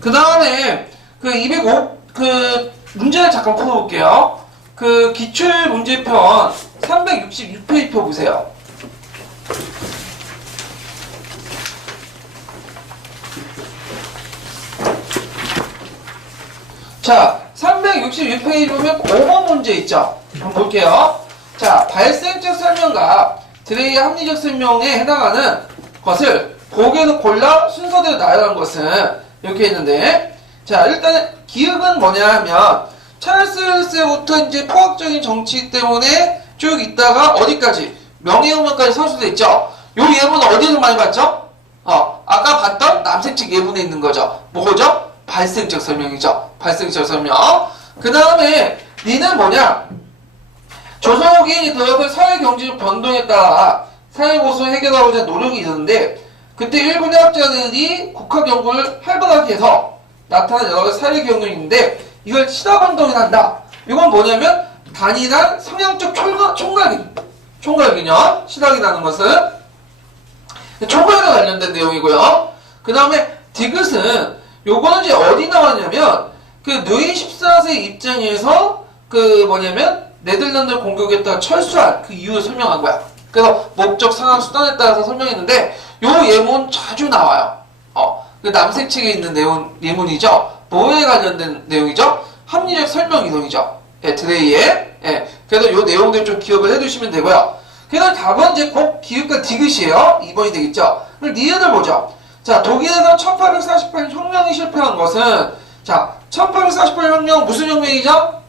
그 다음에 그 205 그 문제를 잠깐 풀어볼게요. 그 기출 문제편 366페이지 보세요. 자, 366페이지 보면 5번 문제 있죠? 한번 볼게요. 자, 발생적 설명과 드레이의 합리적 설명에 해당하는 것을 보기에서 골라 순서대로 나열한 것은 이렇게 있는데, 자, 일단 기억은 뭐냐 하면 찰스 힐스부터 이제 포학적인 정치 때문에 쭉 있다가 어디까지? 명예혁명까지 선수돼 있죠? 요 예문은 어디에서 많이 봤죠? 아까 봤던 남색책 예문에 있는 거죠. 뭐죠? 발생적 설명이죠. 발생적 설명. 그 다음에 니는 뭐냐? 조선후기 들어서 사회 경제적 변동에 따라 사회 고수 해결하고자 하는 노력이 있었는데 그때 일본의 학자들이 국학 연구를 활발하게 해서 나타난 여러 가지 사회 경험이 있는데 이걸 시다반동이 한다. 이건 뭐냐면 단일한 성향적 총괄개념 시각이라는 것은 총괄과 관련된 내용이고요. 그 다음에 디귿은 요거는 이제 어디 나왔냐면 그 루이 14세 입장에서 그 뭐냐면 네덜란드를 공격했다가 철수한 그 이유를 설명한 거야. 그래서 목적, 상황, 수단에 따라서 설명했는데 요 예문 자주 나와요. 그 남색책에 있는 예문이죠. 뭐에 관련된 내용이죠? 합리적 설명 이론이죠. 예, 드레이의. 예. 그래서 요 내용들 좀 기억을 해두시면 되고요. 그래서 답은 이제 꼭 기획과 디귿이에요. 2번이 되겠죠. 그럼 니은을 보죠. 자, 독일에서 1848 혁명이 실패한 것은 자, 1848 혁명 무슨 혁명이죠?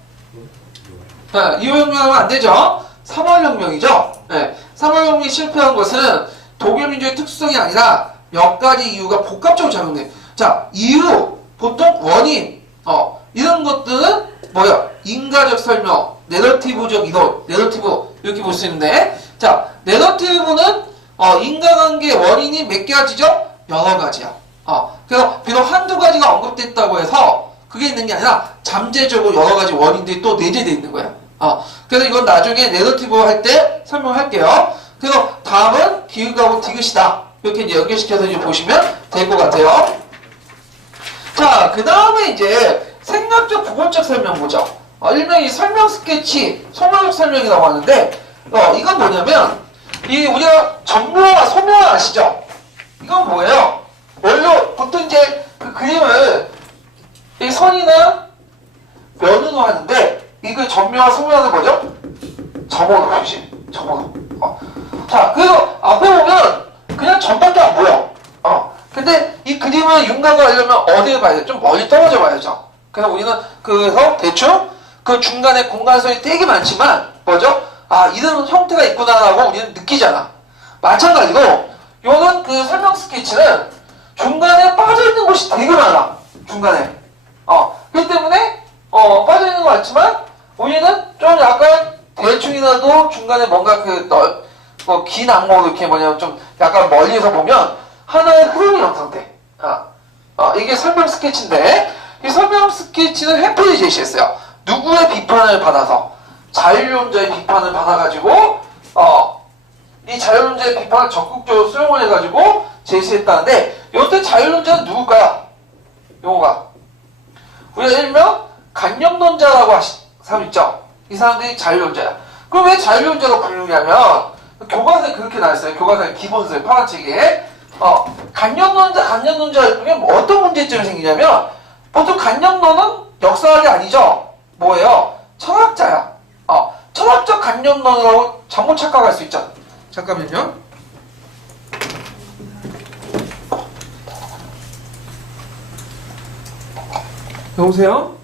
이호혁명하면 안 되죠. 3월혁명이죠. 네, 3월혁명이 실패한 것은 독일 민족의 특수성이 아니라 몇 가지 이유가 복합적으로 작용돼. 자, 이유, 보통 원인, 이런 것들은 뭐야? 인과적 설명, 내러티브적 이론, 내러티브 이렇게 볼 수 있는데, 자, 내러티브는 인과관계 원인이 몇 가지죠? 여러 가지야. 그래서 비록 한두 가지가 언급됐다고 해서 그게 있는 게 아니라 잠재적으로 여러 가지 원인들이 또 내재되어 있는 거야. 그래서 이건 나중에 내러티브 할 때 설명할게요. 그래서 답은 기획하고 디귿이다. 이렇게 이제 연결시켜서 이제 보시면 될 것 같아요. 자, 그 다음에 이제 생략적 부분적 설명 보죠. 일명이 설명 스케치, 소명적 설명이라고 하는데, 이건 뭐냐면, 우리가 전묘와 소묘화 아시죠? 이건 뭐예요? 원래 보통 이제 그 그림을 이 선이나 면으로 하는데, 이거 전묘와 소묘화는 뭐죠? 점으로 표시, 점으로. 자, 그래서 앞에 보면 그냥 점밖에 안 보여. 근데 이 그림을 윤곽을 하려면 어디를 봐야 돼? 좀 멀리 떨어져 봐야죠. 그래서 우리는 그래서 대충 그 중간에 공간선이 되게 많지만 뭐죠? 이런 형태가 있구나라고 우리는 느끼잖아. 마찬가지로 요는 그 설명 스케치는 중간에 빠져있는 곳이 되게 많아. 중간에. 그렇기 때문에 빠져있는 거 같지만 우리는 좀 약간 대충이라도 중간에 뭔가 긴 악몽 이렇게 뭐냐면 좀 약간 멀리서 보면 하나의 흐름이 형성돼. 이게 설명 스케치인데 이 설명 스케치는 해프이 제시했어요. 누구의 비판을 받아서 자율론자의 비판을 받아가지고 이 자율론자의 비판을 적극적으로 수용을 해가지고 제시했다는데 이때 자율론자는 누굴까요? 요거가 우리가 일명 간념론자라고 사람 있죠? 이 사람들이 자율론자야. 그럼 왜 자율론자가 부르냐면 교과서에 그렇게 나왔어요. 교과서의 기본서에 파란 책에 간념론자 중에 뭐 어떤 문제점이 생기냐면 보통 간념론은 역사학이 아니죠. 뭐예요? 철학자야. 철학적 간념론이라고 잘못 착각할 수 있죠. 잠깐만요. 여보세요?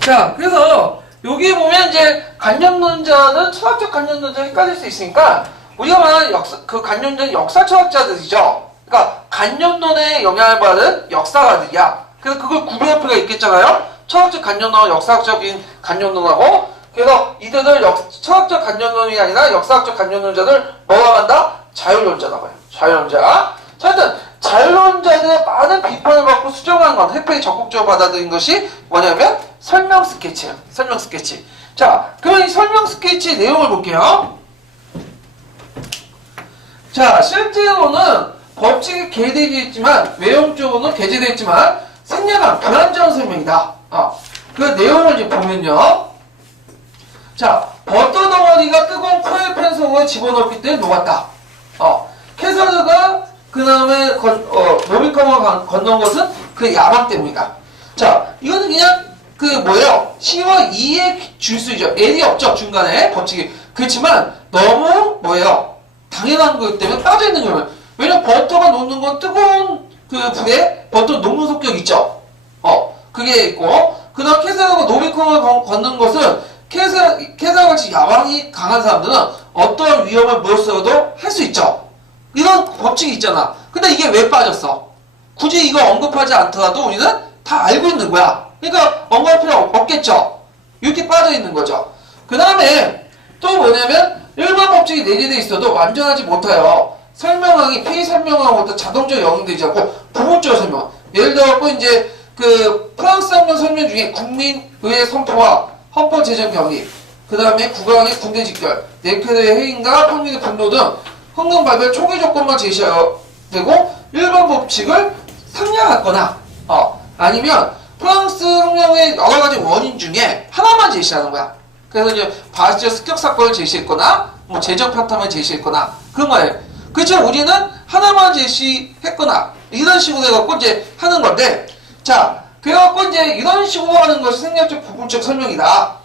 자, 그래서 여기 보면 이제 간념론자는 철학적 간념론자 헷갈릴 수 있으니까 우리가 말하는 그 간념론자는 역사 철학자들이죠. 그러니까 간념론에 영향을 받은 역사가들이야. 그래서 그걸 구분할 필요가 있겠잖아요. 철학적 간념론과 역사학적인 간념론하고. 그래서 이들을 철학적 간념론이 아니라 역사학적 간념론자들 뭐라고 한다? 자율론자라고 해요. 자율론자. 자, 일단 자율론자들의 많은 비판을 받고 수정한 건 혜택이 적극적으로 받아들인 것이 뭐냐면 설명 스케치예요. 설명 스케치. 자, 그럼 이 설명 스케치 내용을 볼게요. 자, 실제로는 법칙이 개되어 있지만 외형적으로는 개재되어 있지만 생략한 불완전한 설명이다. 그 내용을 이제 보면요. 자, 버터 덩어리가 뜨거운 프라이팬 속에 집어넣기 때문에 녹았다. 캐서드가 그 다음에 로비컴을 건넌 것은 그 야망 때문이다. 자, 이거는 그냥 그 뭐예요? C와 E의 줄수이죠. L이 없죠. 중간에 법칙이. 그렇지만 너무 뭐예요? 당연한 것 때문에 빠져있는 거예요. 왜냐면 버터가 녹는 건 뜨거운 그 불에 버터 녹는 속격이 있죠. 그게 있고 그 다음 캐서드가 로비컴을 건넌 것은 캐서드 같이 야망이 강한 사람들은 어떠한 위험을 무엇으로도 할 수 있죠. 이런 법칙이 있잖아. 근데 이게 왜 빠졌어? 굳이 이거 언급하지 않더라도 우리는 다 알고 있는 거야. 그러니까 언급할 필요 없겠죠. 이렇게 빠져 있는 거죠. 그 다음에 또 뭐냐면 일반 법칙이 내재되어 있어도 완전하지 못해요. 설명하기, 피의 설명하고 자동적으로 영용되지 않고 부분적으로 설명. 예를 들어 이제 그 프랑스 항명 설명 중에 국민의회 선포와 헌법 제정 경위, 그 다음에 국왕의 군대 직결, 네케르의 해임과 평민의 분노 등 헌금 발별 초기 조건만 제시되고 일반 법칙을 상향하거나 아니면 프랑스 혁명의 여러 가지 원인 중에 하나만 제시하는 거야. 그래서 이제 바스티아 습격 사건을 제시했거나 뭐 재정 파탄을 제시했거나 그런 거예요. 그렇죠. 우리는 하나만 제시했거나 이런 식으로 해갖고 이제 하는 건데, 자, 그래갖고 이제 이런 식으로 하는 것이 생략적 부분적 설명이다.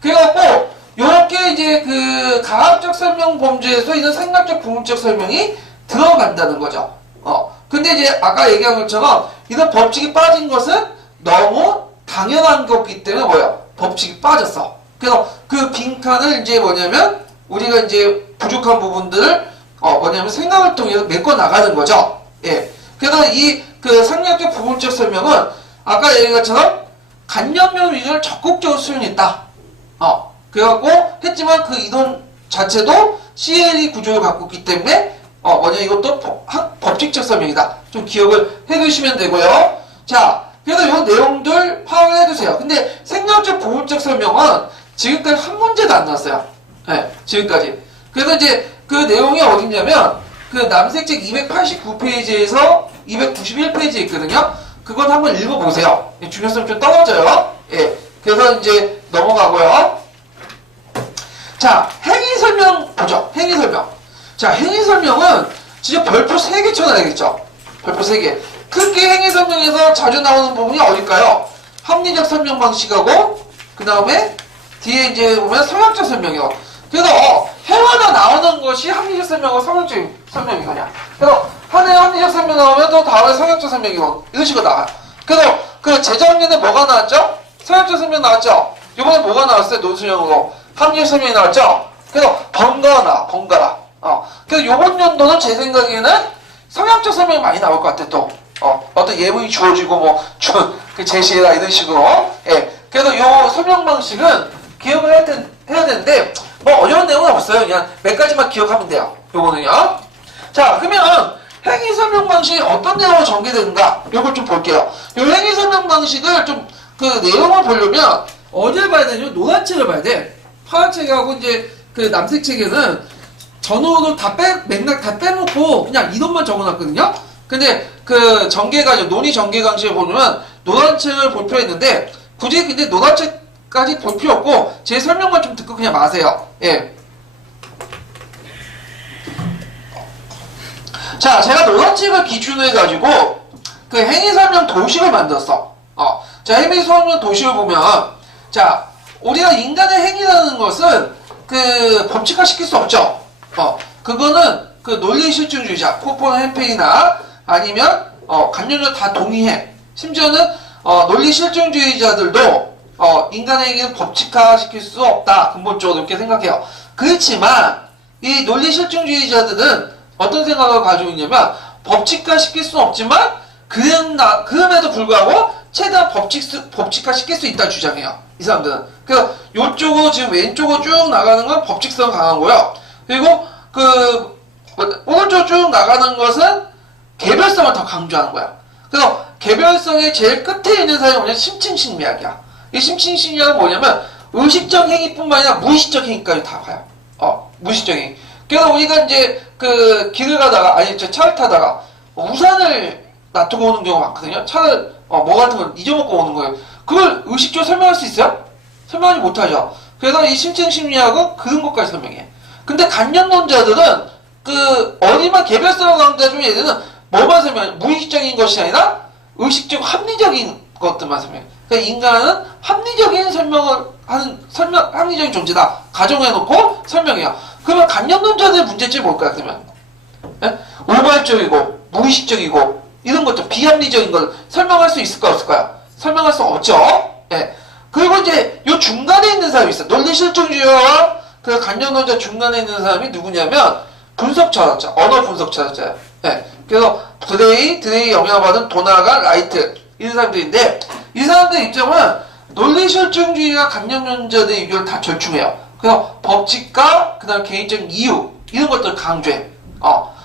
그래갖고 요렇게 이제 그 가학적 설명 범죄에서 이런 생략적 부분적 설명이 들어간다는 거죠. 근데 이제 아까 얘기한 것처럼 이런 법칙이 빠진 것은 너무 당연한 거기 때문에 뭐예요? 법칙이 빠졌어. 그래서 그 빈칸을 이제 뭐냐면 우리가 이제 부족한 부분들을 뭐냐면 생각을 통해서 메꿔 나가는 거죠. 예. 그래서 이 그 생략적 부분적 설명은 아까 얘기한 것처럼 간념면 위주를 적극적으로 수용했다. 그래갖고 했지만 그 이론 자체도 CLE 구조를 갖고 있기 때문에 이것도 법칙적 설명이다. 좀 기억을 해두시면 되고요. 자, 그래서 이 내용들 파악을 해두세요. 근데 생략적 부분적 설명은 지금까지 한 문제도 안 나왔어요. 네, 지금까지. 그래서 이제 그 내용이 어딨냐면 그 남색책 289페이지에서 291페이지에 있거든요. 그건 한번 읽어보세요. 중요성이 좀 떨어져요. 예. 그래서 이제 넘어가고요. 자, 행위 설명 보죠. 행위 설명. 자, 행위 설명은 진짜 별표 3개 쳐놔야겠죠. 별표 3개. 특히 행위 설명에서 자주 나오는 부분이 어딜까요? 합리적 설명 방식하고 그 다음에 뒤에 이제 보면 성역적 설명이요. 그래서 해마다 나오는 것이 합리적 설명과 성역적 설명이거든요. 그래서 하나의 합리적 설명 나오면 또 다음에 성역적 설명이고 이런 식으로 나와요. 그래서 그 재작년에 뭐가 나왔죠? 성향적 설명 나왔죠? 이번에 뭐가 나왔어요? 노수형으로. 합리적 설명이 나왔죠? 그래서 번갈아, 번갈아. 그래서 요번 연도는 제 생각에는 성향적 설명이 많이 나올 것 같아, 또. 어떤 예문이 주어지고, 그 제시해라, 이런 식으로. 예. 그래서 요 설명 방식은 기억을 해야 되는데, 뭐 어려운 내용은 없어요. 그냥 몇 가지만 기억하면 돼요. 요거는요. 자, 그러면 행위 설명 방식이 어떤 내용으로 전개되는가? 요걸 좀 볼게요. 요 행위 설명 방식을 좀 그 내용을 보려면 어디를 봐야 되냐면 노란 책을 봐야 돼. 파란 책하고 이제 그 남색 책에는 전후를 맥락 다 빼놓고 그냥 이론만 적어놨거든요. 근데 그 전개과정, 논의 전개강식을 보면 노란 책을 볼 필요가 있는데 굳이 근데 노란 책까지 볼 필요 없고 제 설명만 좀 듣고 그냥 마세요. 예. 자, 제가 노란 책을 기준으로 해가지고 그 행위 설명 도식을 만들었어. 자, 행위 설명 도식을 보면 자, 우리가 인간의 행위라는 것은 그 법칙화 시킬 수 없죠. 그거는 그 논리 실증주의자, 포포나 햄페이나 아니면 간접적 다 동의해. 심지어는 논리 실증주의자들도 인간의 행위는 법칙화 시킬 수 없다. 근본적으로 이렇게 생각해요. 그렇지만 이 논리 실증주의자들은 어떤 생각을 가지고 있냐면 법칙화 시킬 수는 없지만 그럼에도 불구하고 최대한 법칙화 시킬 수 있다 주장해요. 이 사람들은. 그래서 요쪽으로 지금 왼쪽으로 쭉 나가는 건 법칙성 강한 거요. 그리고 그 오른쪽으로 쭉 나가는 것은 개별성을 더 강조하는 거야. 그래서 개별성의 제일 끝에 있는 사람이 뭐냐면 심층심리학이야. 이 심층심리학은 뭐냐면 의식적 행위뿐만 아니라 무의식적 행위까지 다 가요. 무의식적 행위. 그래서 우리가 이제 그 길을 가다가 아니 차를 타다가 우산을 놔두고 오는 경우가 많거든요. 차를 뭐 같은 걸 잊어먹고 오는 거예요. 그걸 의식적으로 설명할 수 있어요? 설명하지 못하죠. 그래서 이 심층심리학은 그런 것까지 설명해. 근데 간접론자들은 그 어디만 개별성을 강조해주면 얘들은 뭐만 설명해? 무의식적인 것이 아니라 의식적 합리적인 것들만 설명해. 그러니까 인간은 합리적인 설명을 하는 합리적인 존재다. 가정해놓고 설명해요. 그러면 간접론자들의 문제점이 뭘까요? 그러면 예? 우발적이고 무의식적이고 이런 것들 비합리적인 걸 설명할 수 있을까 없을까요? 설명할 수 없죠. 예. 그리고 이제 요 중간에 있는 사람이 있어. 논리 실증주의와 그 간접론자 중간에 있는 사람이 누구냐면 분석 철학자, 언어 분석 철학자예요. 예. 그래서 드레이 영향받은 도나가 라이트 이런 사람들인데 이 사람들 입장은 논리 실증주의와 간접론자들의 의견을 다 절충해요. 그래서 법칙과 그다음 개인적인 이유 이런 것들을 강조해.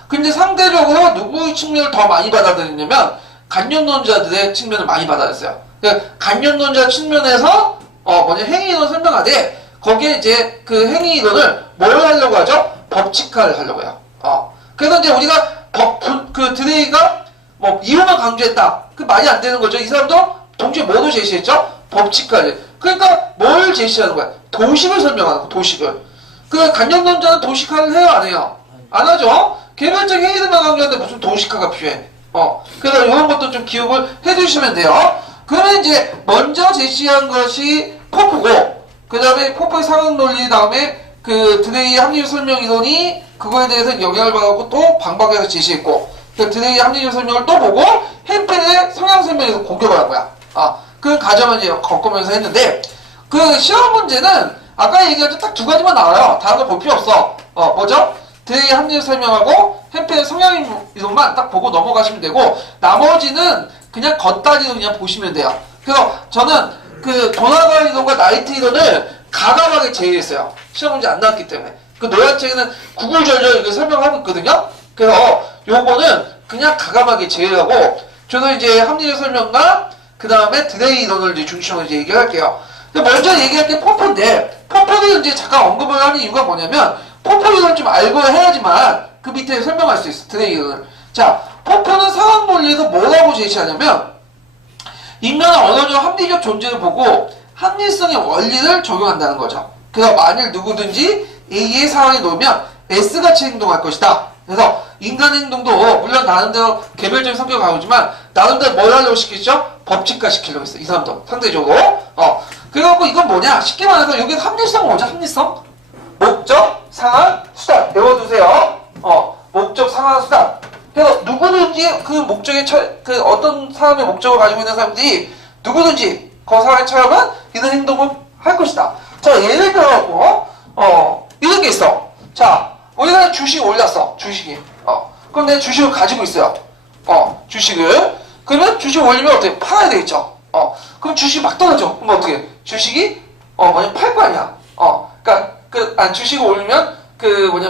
근데 상대적으로 누구의 측면을 더 많이 받아들이냐면 간접론자들의 측면을 많이 받아들였어요. 그러니까 간접론자 측면에서 행위이론을 설명하되 거기에 이제 그 행위이론을 뭘 하려고 하죠? 법칙화를 하려고 해요. 그래서 이제 우리가 그 드레이가 뭐 이유만 강조했다. 그 말이 안 되는 거죠. 이 사람도 동시에 뭐도 제시했죠? 법칙화를. 그러니까 뭘 제시하는 거야? 도식을 설명하는 거, 도식을. 그 간접론자는 도식화를 해요, 안 해요? 안 하죠? 개별적 행위들만 강조하는데 무슨 도식화가 필요해. 그래서 이런 것도 좀 기억을 해주시면 돼요. 그러면 이제 먼저 제시한 것이 포프고, 그 다음에 포프의 상응 논리 다음에 그 드레이의 합리적 설명 이론이 그거에 대해서 영향을 받았고 또 방박해서 제시했고, 그 드레이의 합리적 설명을 또 보고 햄펠의 성향 설명에서 공격을 한 거야. 그 과정을 이제 겪으면서 했는데, 그 시험 문제는 아까 얘기한 딱 두 가지만 나와요. 다른 거 볼 필요 없어. 뭐죠? 드레이의 합리적 설명하고 햄펠의 성향 이론만 딱 보고 넘어가시면 되고, 나머지는 그냥 겉다리로 그냥 보시면 돼요. 그래서 저는 그 도나가 이론과 나이트 이론을 가감하게 제외했어요. 시험 문제 안 나왔기 때문에. 그 노란 책에는 구구절절 이거 설명하고 있거든요. 그래서 요거는 그냥 가감하게 제외하고, 저는 이제 합리적 설명과 그 다음에 드레이 이론을 이제 중심으로 이제 얘기할게요. 먼저 얘기할 게 포포인데, 포포를 이제 잠깐 언급을 하는 이유가 뭐냐면, 포포 이론을 좀 알고 해야지만 그 밑에 설명할 수 있어, 드레이 이론을. 자, 포포는 상황 논리에서 뭐라고 제시하냐면, 인간은 언어적 합리적 존재를 보고 합리성의 원리를 적용한다는 거죠. 그래서 만일 누구든지 A의 상황에 놓으면 S같이 행동할 것이다. 그래서 인간 행동도 물론 나름대로 개별적인 성격을 가지고 있지만 나름대로 뭘 하려고 시키죠? 법칙화 시키려고 했어. 이 사람도 상대적으로. 그래갖고 이건 뭐냐? 쉽게 말해서 여기 합리성은 뭐죠? 합리성? 목적, 상황, 수단. 외워두세요. 목적, 상황, 수단. 그래서 누구든지 그 목적의 그 어떤 사람의 목적을 가지고 있는 사람들이 누구든지 그 사람의 처형은 이런 행동을 할 것이다. 자, 예를 들어갖고, 이런 게 있어. 자, 우리가 주식 올렸어. 주식이. 그럼 내가 주식을 가지고 있어요. 주식을. 그러면 주식 올리면 어떻게? 팔아야 되겠죠. 그럼 주식이 막 떨어져. 그럼 어떻게? 주식이, 뭐냐, 팔 거 아니야. 그러니까, 주식을 올리면,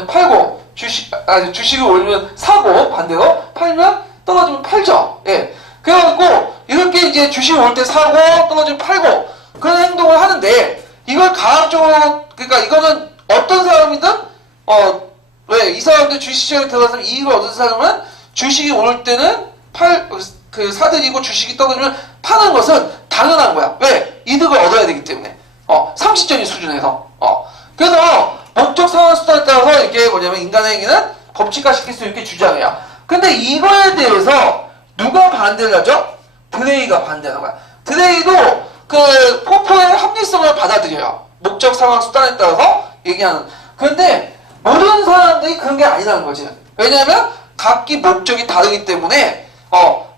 팔고, 주식을 올리면 사고, 반대로, 팔면, 떨어지면 팔죠. 예. 그래갖고, 이렇게 이제 주식을 올 때 사고, 떨어지면 팔고, 그런 행동을 하는데, 이걸 가학적으로, 그러니까 이거는 어떤 사람이든, 왜, 이 사람들 주식시장에 들어가서 이익을 얻은 사람은 주식이 오를 때는 사들이고 주식이 떨어지면 파는 것은 당연한 거야. 왜? 이득을 얻어야 되기 때문에. 상식적인 수준에서. 그래서, 목적 상황 수단에 따라서 이게 뭐냐면 인간의 행위는 법칙화 시킬 수 있게 주장해요. 근데 이거에 대해서 누가 반대를 하죠? 드레이가 반대하는 거야. 드레이도 포포의 합리성을 받아들여요. 목적 상황 수단에 따라서 얘기하는. 그런데 모든 사람들이 그런 게 아니라는 거지. 왜냐하면 각기 목적이 다르기 때문에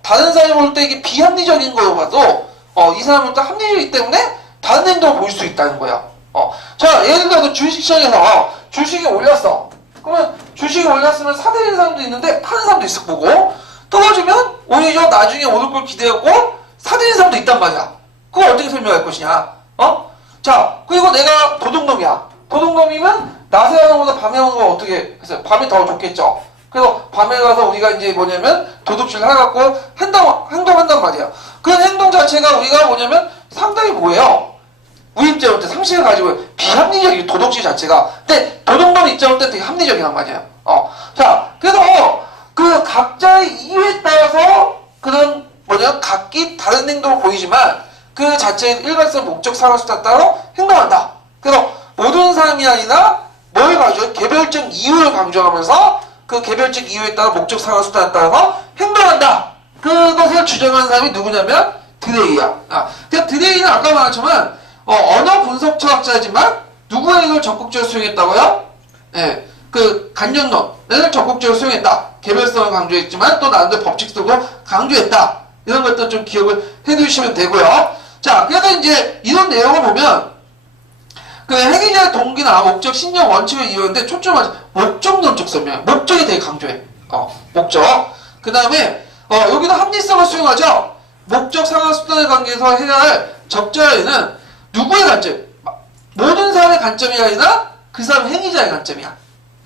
다른 사람이 볼 때 이게 비합리적인 거로 봐도 이 사람은 또 합리적이기 때문에 다른 행동을 보일 수 있다는 거야. 자, 예를 들어서 주식시장에서 주식이 올렸어. 그러면 주식이 올렸으면 사들이는 사람도 있는데 파는 사람도 있을 거고, 떨어지면 오히려 나중에 오를 걸 기대하고 사들이는 사람도 있단 말이야. 그걸 어떻게 설명할 것이냐? 자, 그리고 내가 도둑놈이야. 도둑놈이면 낮에 하는 것보다 밤에 하는 거 어떻게 했어요? 밤이 더 좋겠죠. 그래서 밤에 가서 우리가 이제 뭐냐면 도둑질 해갖고 행동한단 말이야. 그런 행동 자체가 우리가 뭐냐면 상당히 뭐예요? 우리 입장으로 때 상식을 가지고 비합리적인 도덕질 자체가. 근데 도덕론 입장으로 때 되게 합리적이란 말이에요. 자, 그래서 그 각자의 이유에 따라서 그런 각기 다른 행동을 보이지만 그 자체의 일관성 목적 상황 수단에 따라 행동한다. 그래서 모든 사람이 아니라 뭘 가지고 개별적 이유를 강조하면서 그 개별적 이유에 따라 목적 상황 수단에 따라서 행동한다. 그것을 주장하는 사람이 누구냐면 드레이야. 그러니까 드레이는 아까 말했지만 언어 분석 철학자이지만 누구의 이걸 적극적으로 수용했다고요? 예, 간접론을 적극적으로 수용했다. 개별성을 강조했지만 또 나름대로 법칙성도 강조했다. 이런 것도 좀 기억을 해두시면 되고요. 자, 그래서 이제 이런 내용을 보면 행위자의 동기나 목적, 신념, 원칙을 이유하는데 초점은 목적론적 설명. 목적이 되게 강조해. 목적. 그 다음에 여기도 합리성을 수용하죠. 목적, 상황, 수단의 관계에서 해야 할 적절히는 누구의 관점? 모든 사람의 관점이 아니라 그 사람 행위자의 관점이야.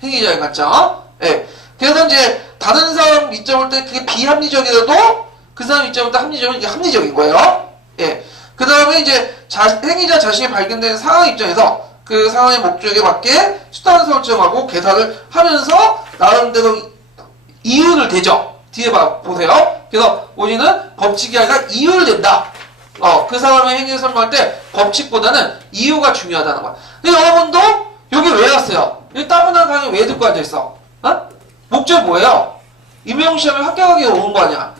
행위자의 관점. 예. 그래서 이제 다른 사람 입장을 때 그게 비합리적이라도 그 사람 입장을 때 합리적인 게 합리적인 거예요. 예. 그 다음에 이제 행위자 자신이 발견된 상황 입장에서 그 상황의 목적에 맞게 수단을 설정하고 계산을 하면서 나름대로 이유를 대죠. 뒤에 보세요. 그래서 우리는 법칙이 아니라 이유를 댄다. 그 사람의 행위를 설명할 때 법칙보다는 이유가 중요하다는 거야. 근데 여러분도 여기 왜 왔어요? 이 따분한 강의 왜 듣고 앉아있어? 목적이 뭐예요? 임용시험에 합격하기 오는 거 아니야?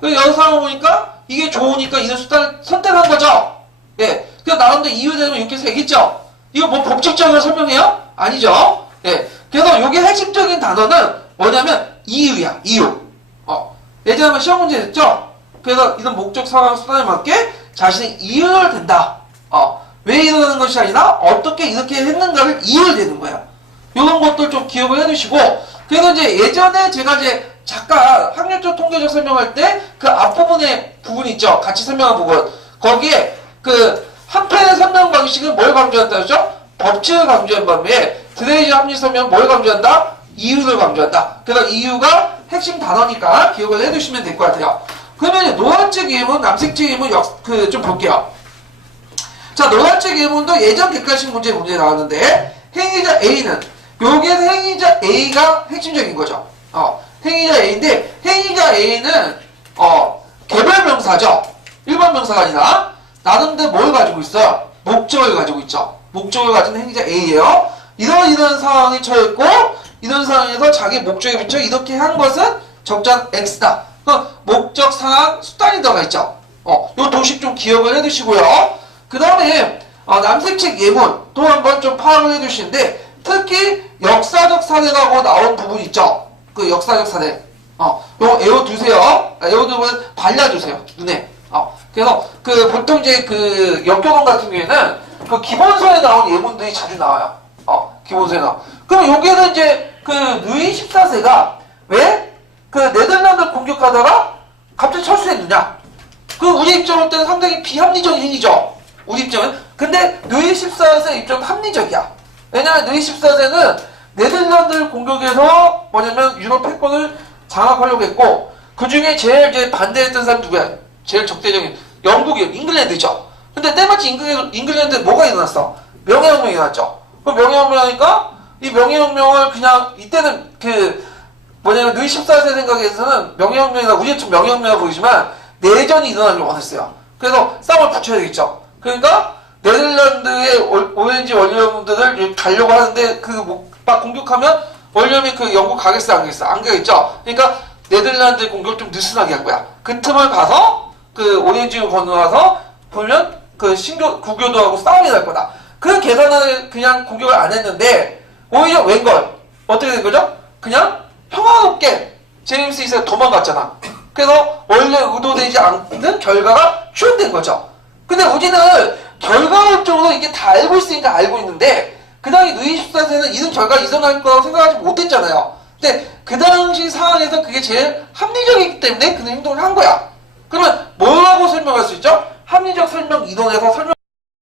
그래서 여러 사람을 보니까 이게 좋으니까 이런 수단을 선택한 거죠? 예. 그래서 나름대로 이유되면 이렇게 해서 얘기했죠? 이거 뭐 법칙적으로 설명해요? 아니죠? 예. 그래서 여기 핵심적인 단어는 뭐냐면 이유야, 이유. 예전에 한번 시험 문제 냈죠? 그래서 이런 목적, 상황, 수단에 맞게 자신의 이유를 댄다. 왜 이러는 것이 아니라 어떻게 이렇게 했는가를 이유를 대는 거야. 이런 것들 좀 기억을 해두시고, 그래서 이제 예전에 제가 이제 잠깐 확률적 통계적 설명할 때 그 앞부분에 부분 있죠? 같이 설명한 부분. 거기에 한 편의 설명 방식은 뭘 강조한다 했죠? 법칙을 강조한 반면에 드레이즈 합리 설명은 뭘 강조한다? 이유를 강조한다. 그래서 이유가 핵심 단어니까 기억을 해두시면 될 것 같아요. 그러면 노란색 예문, 남색색 예문 좀 볼게요. 자, 노란색 예문도 예전 객관식 문제 나왔는데 행위자 A는 여기에서 행위자 A가 핵심적인 거죠. 행위자 A인데 행위자 A는 개별 명사죠. 일반 명사가 아니라 나름대로 뭘 가지고 있어요? 목적을 가지고 있죠. 목적을 가진 행위자 A예요. 이런 상황에 처했고 이런 상황에서 자기 목적에 비춰 이렇게 한 것은 적절 X다. 목적, 상황, 수단이 들어가 있죠. 요 도식 좀 기억을 해두시고요. 그 다음에 남색책 예문 또 한번 좀 파악을 해두시는데 특히 역사적 사례라고 나온 부분 있죠. 그 역사적 사례. 요거 외워두세요. 외워두면 발라주세요. 눈에. 그래서 그 보통 이제 그 역교동 같은 경우에는 그 기본서에 나온 예문들이 자주 나와요. 기본서에 나와. 그럼 여기에는 이제 그 루이 14세가 왜 그 네덜란드 공격하다가 갑자기 철수했느냐? 그 우리 입장으로 때는 상당히 비합리적인 일이죠. 우리 입장은. 근데 루이 14세 입장은 합리적이야. 왜냐면 루이 14세는 네덜란드 공격에서 뭐냐면 유럽 패권을 장악하려고 했고 그 중에 제일 이제 반대했던 사람 누구야? 제일 적대적인 영국이요. 잉글랜드죠. 근데 때마침 잉글랜드에 뭐가 일어났어? 명예혁명이 일어났죠. 그 명예혁명이니까 이 명예혁명을 그냥 이때는 그 뭐냐면 루이 14세 생각에서는 명예혁명이나 우리는 좀 명예혁명이라고 보이지만 내전이 일어나길 원했어요. 그래서 싸움을 붙여야 되겠죠. 그러니까 네덜란드의 오렌지 원료들을 가려고 하는데 막 공격하면 원료이 그 영국 가겠어 안 가겠어? 안 가겠죠. 그러니까 네덜란드 공격을 좀 느슨하게 한 거야. 그 틈을 봐서 그 오렌지를 건너와서 보면 그 구교도하고 싸움이 날 거다. 그 계산을 그냥 공격을 안 했는데 오히려 웬걸 어떻게 된 거죠? 그냥 평화롭게 제임스 2세가 도망갔잖아. 그래서 원래 의도되지 않는 결과가 출현된 거죠. 근데 우리는 결과론적으로 이게 다 알고 있으니까 알고 있는데 그 당시 루이 14세는 이런 결과가 일어날 거라고 생각하지 못했잖아요. 근데 그 당시 상황에서 그게 제일 합리적이기 때문에 그런 행동을 한 거야. 그러면 뭐라고 설명할 수 있죠? 합리적 설명 이론에서 설명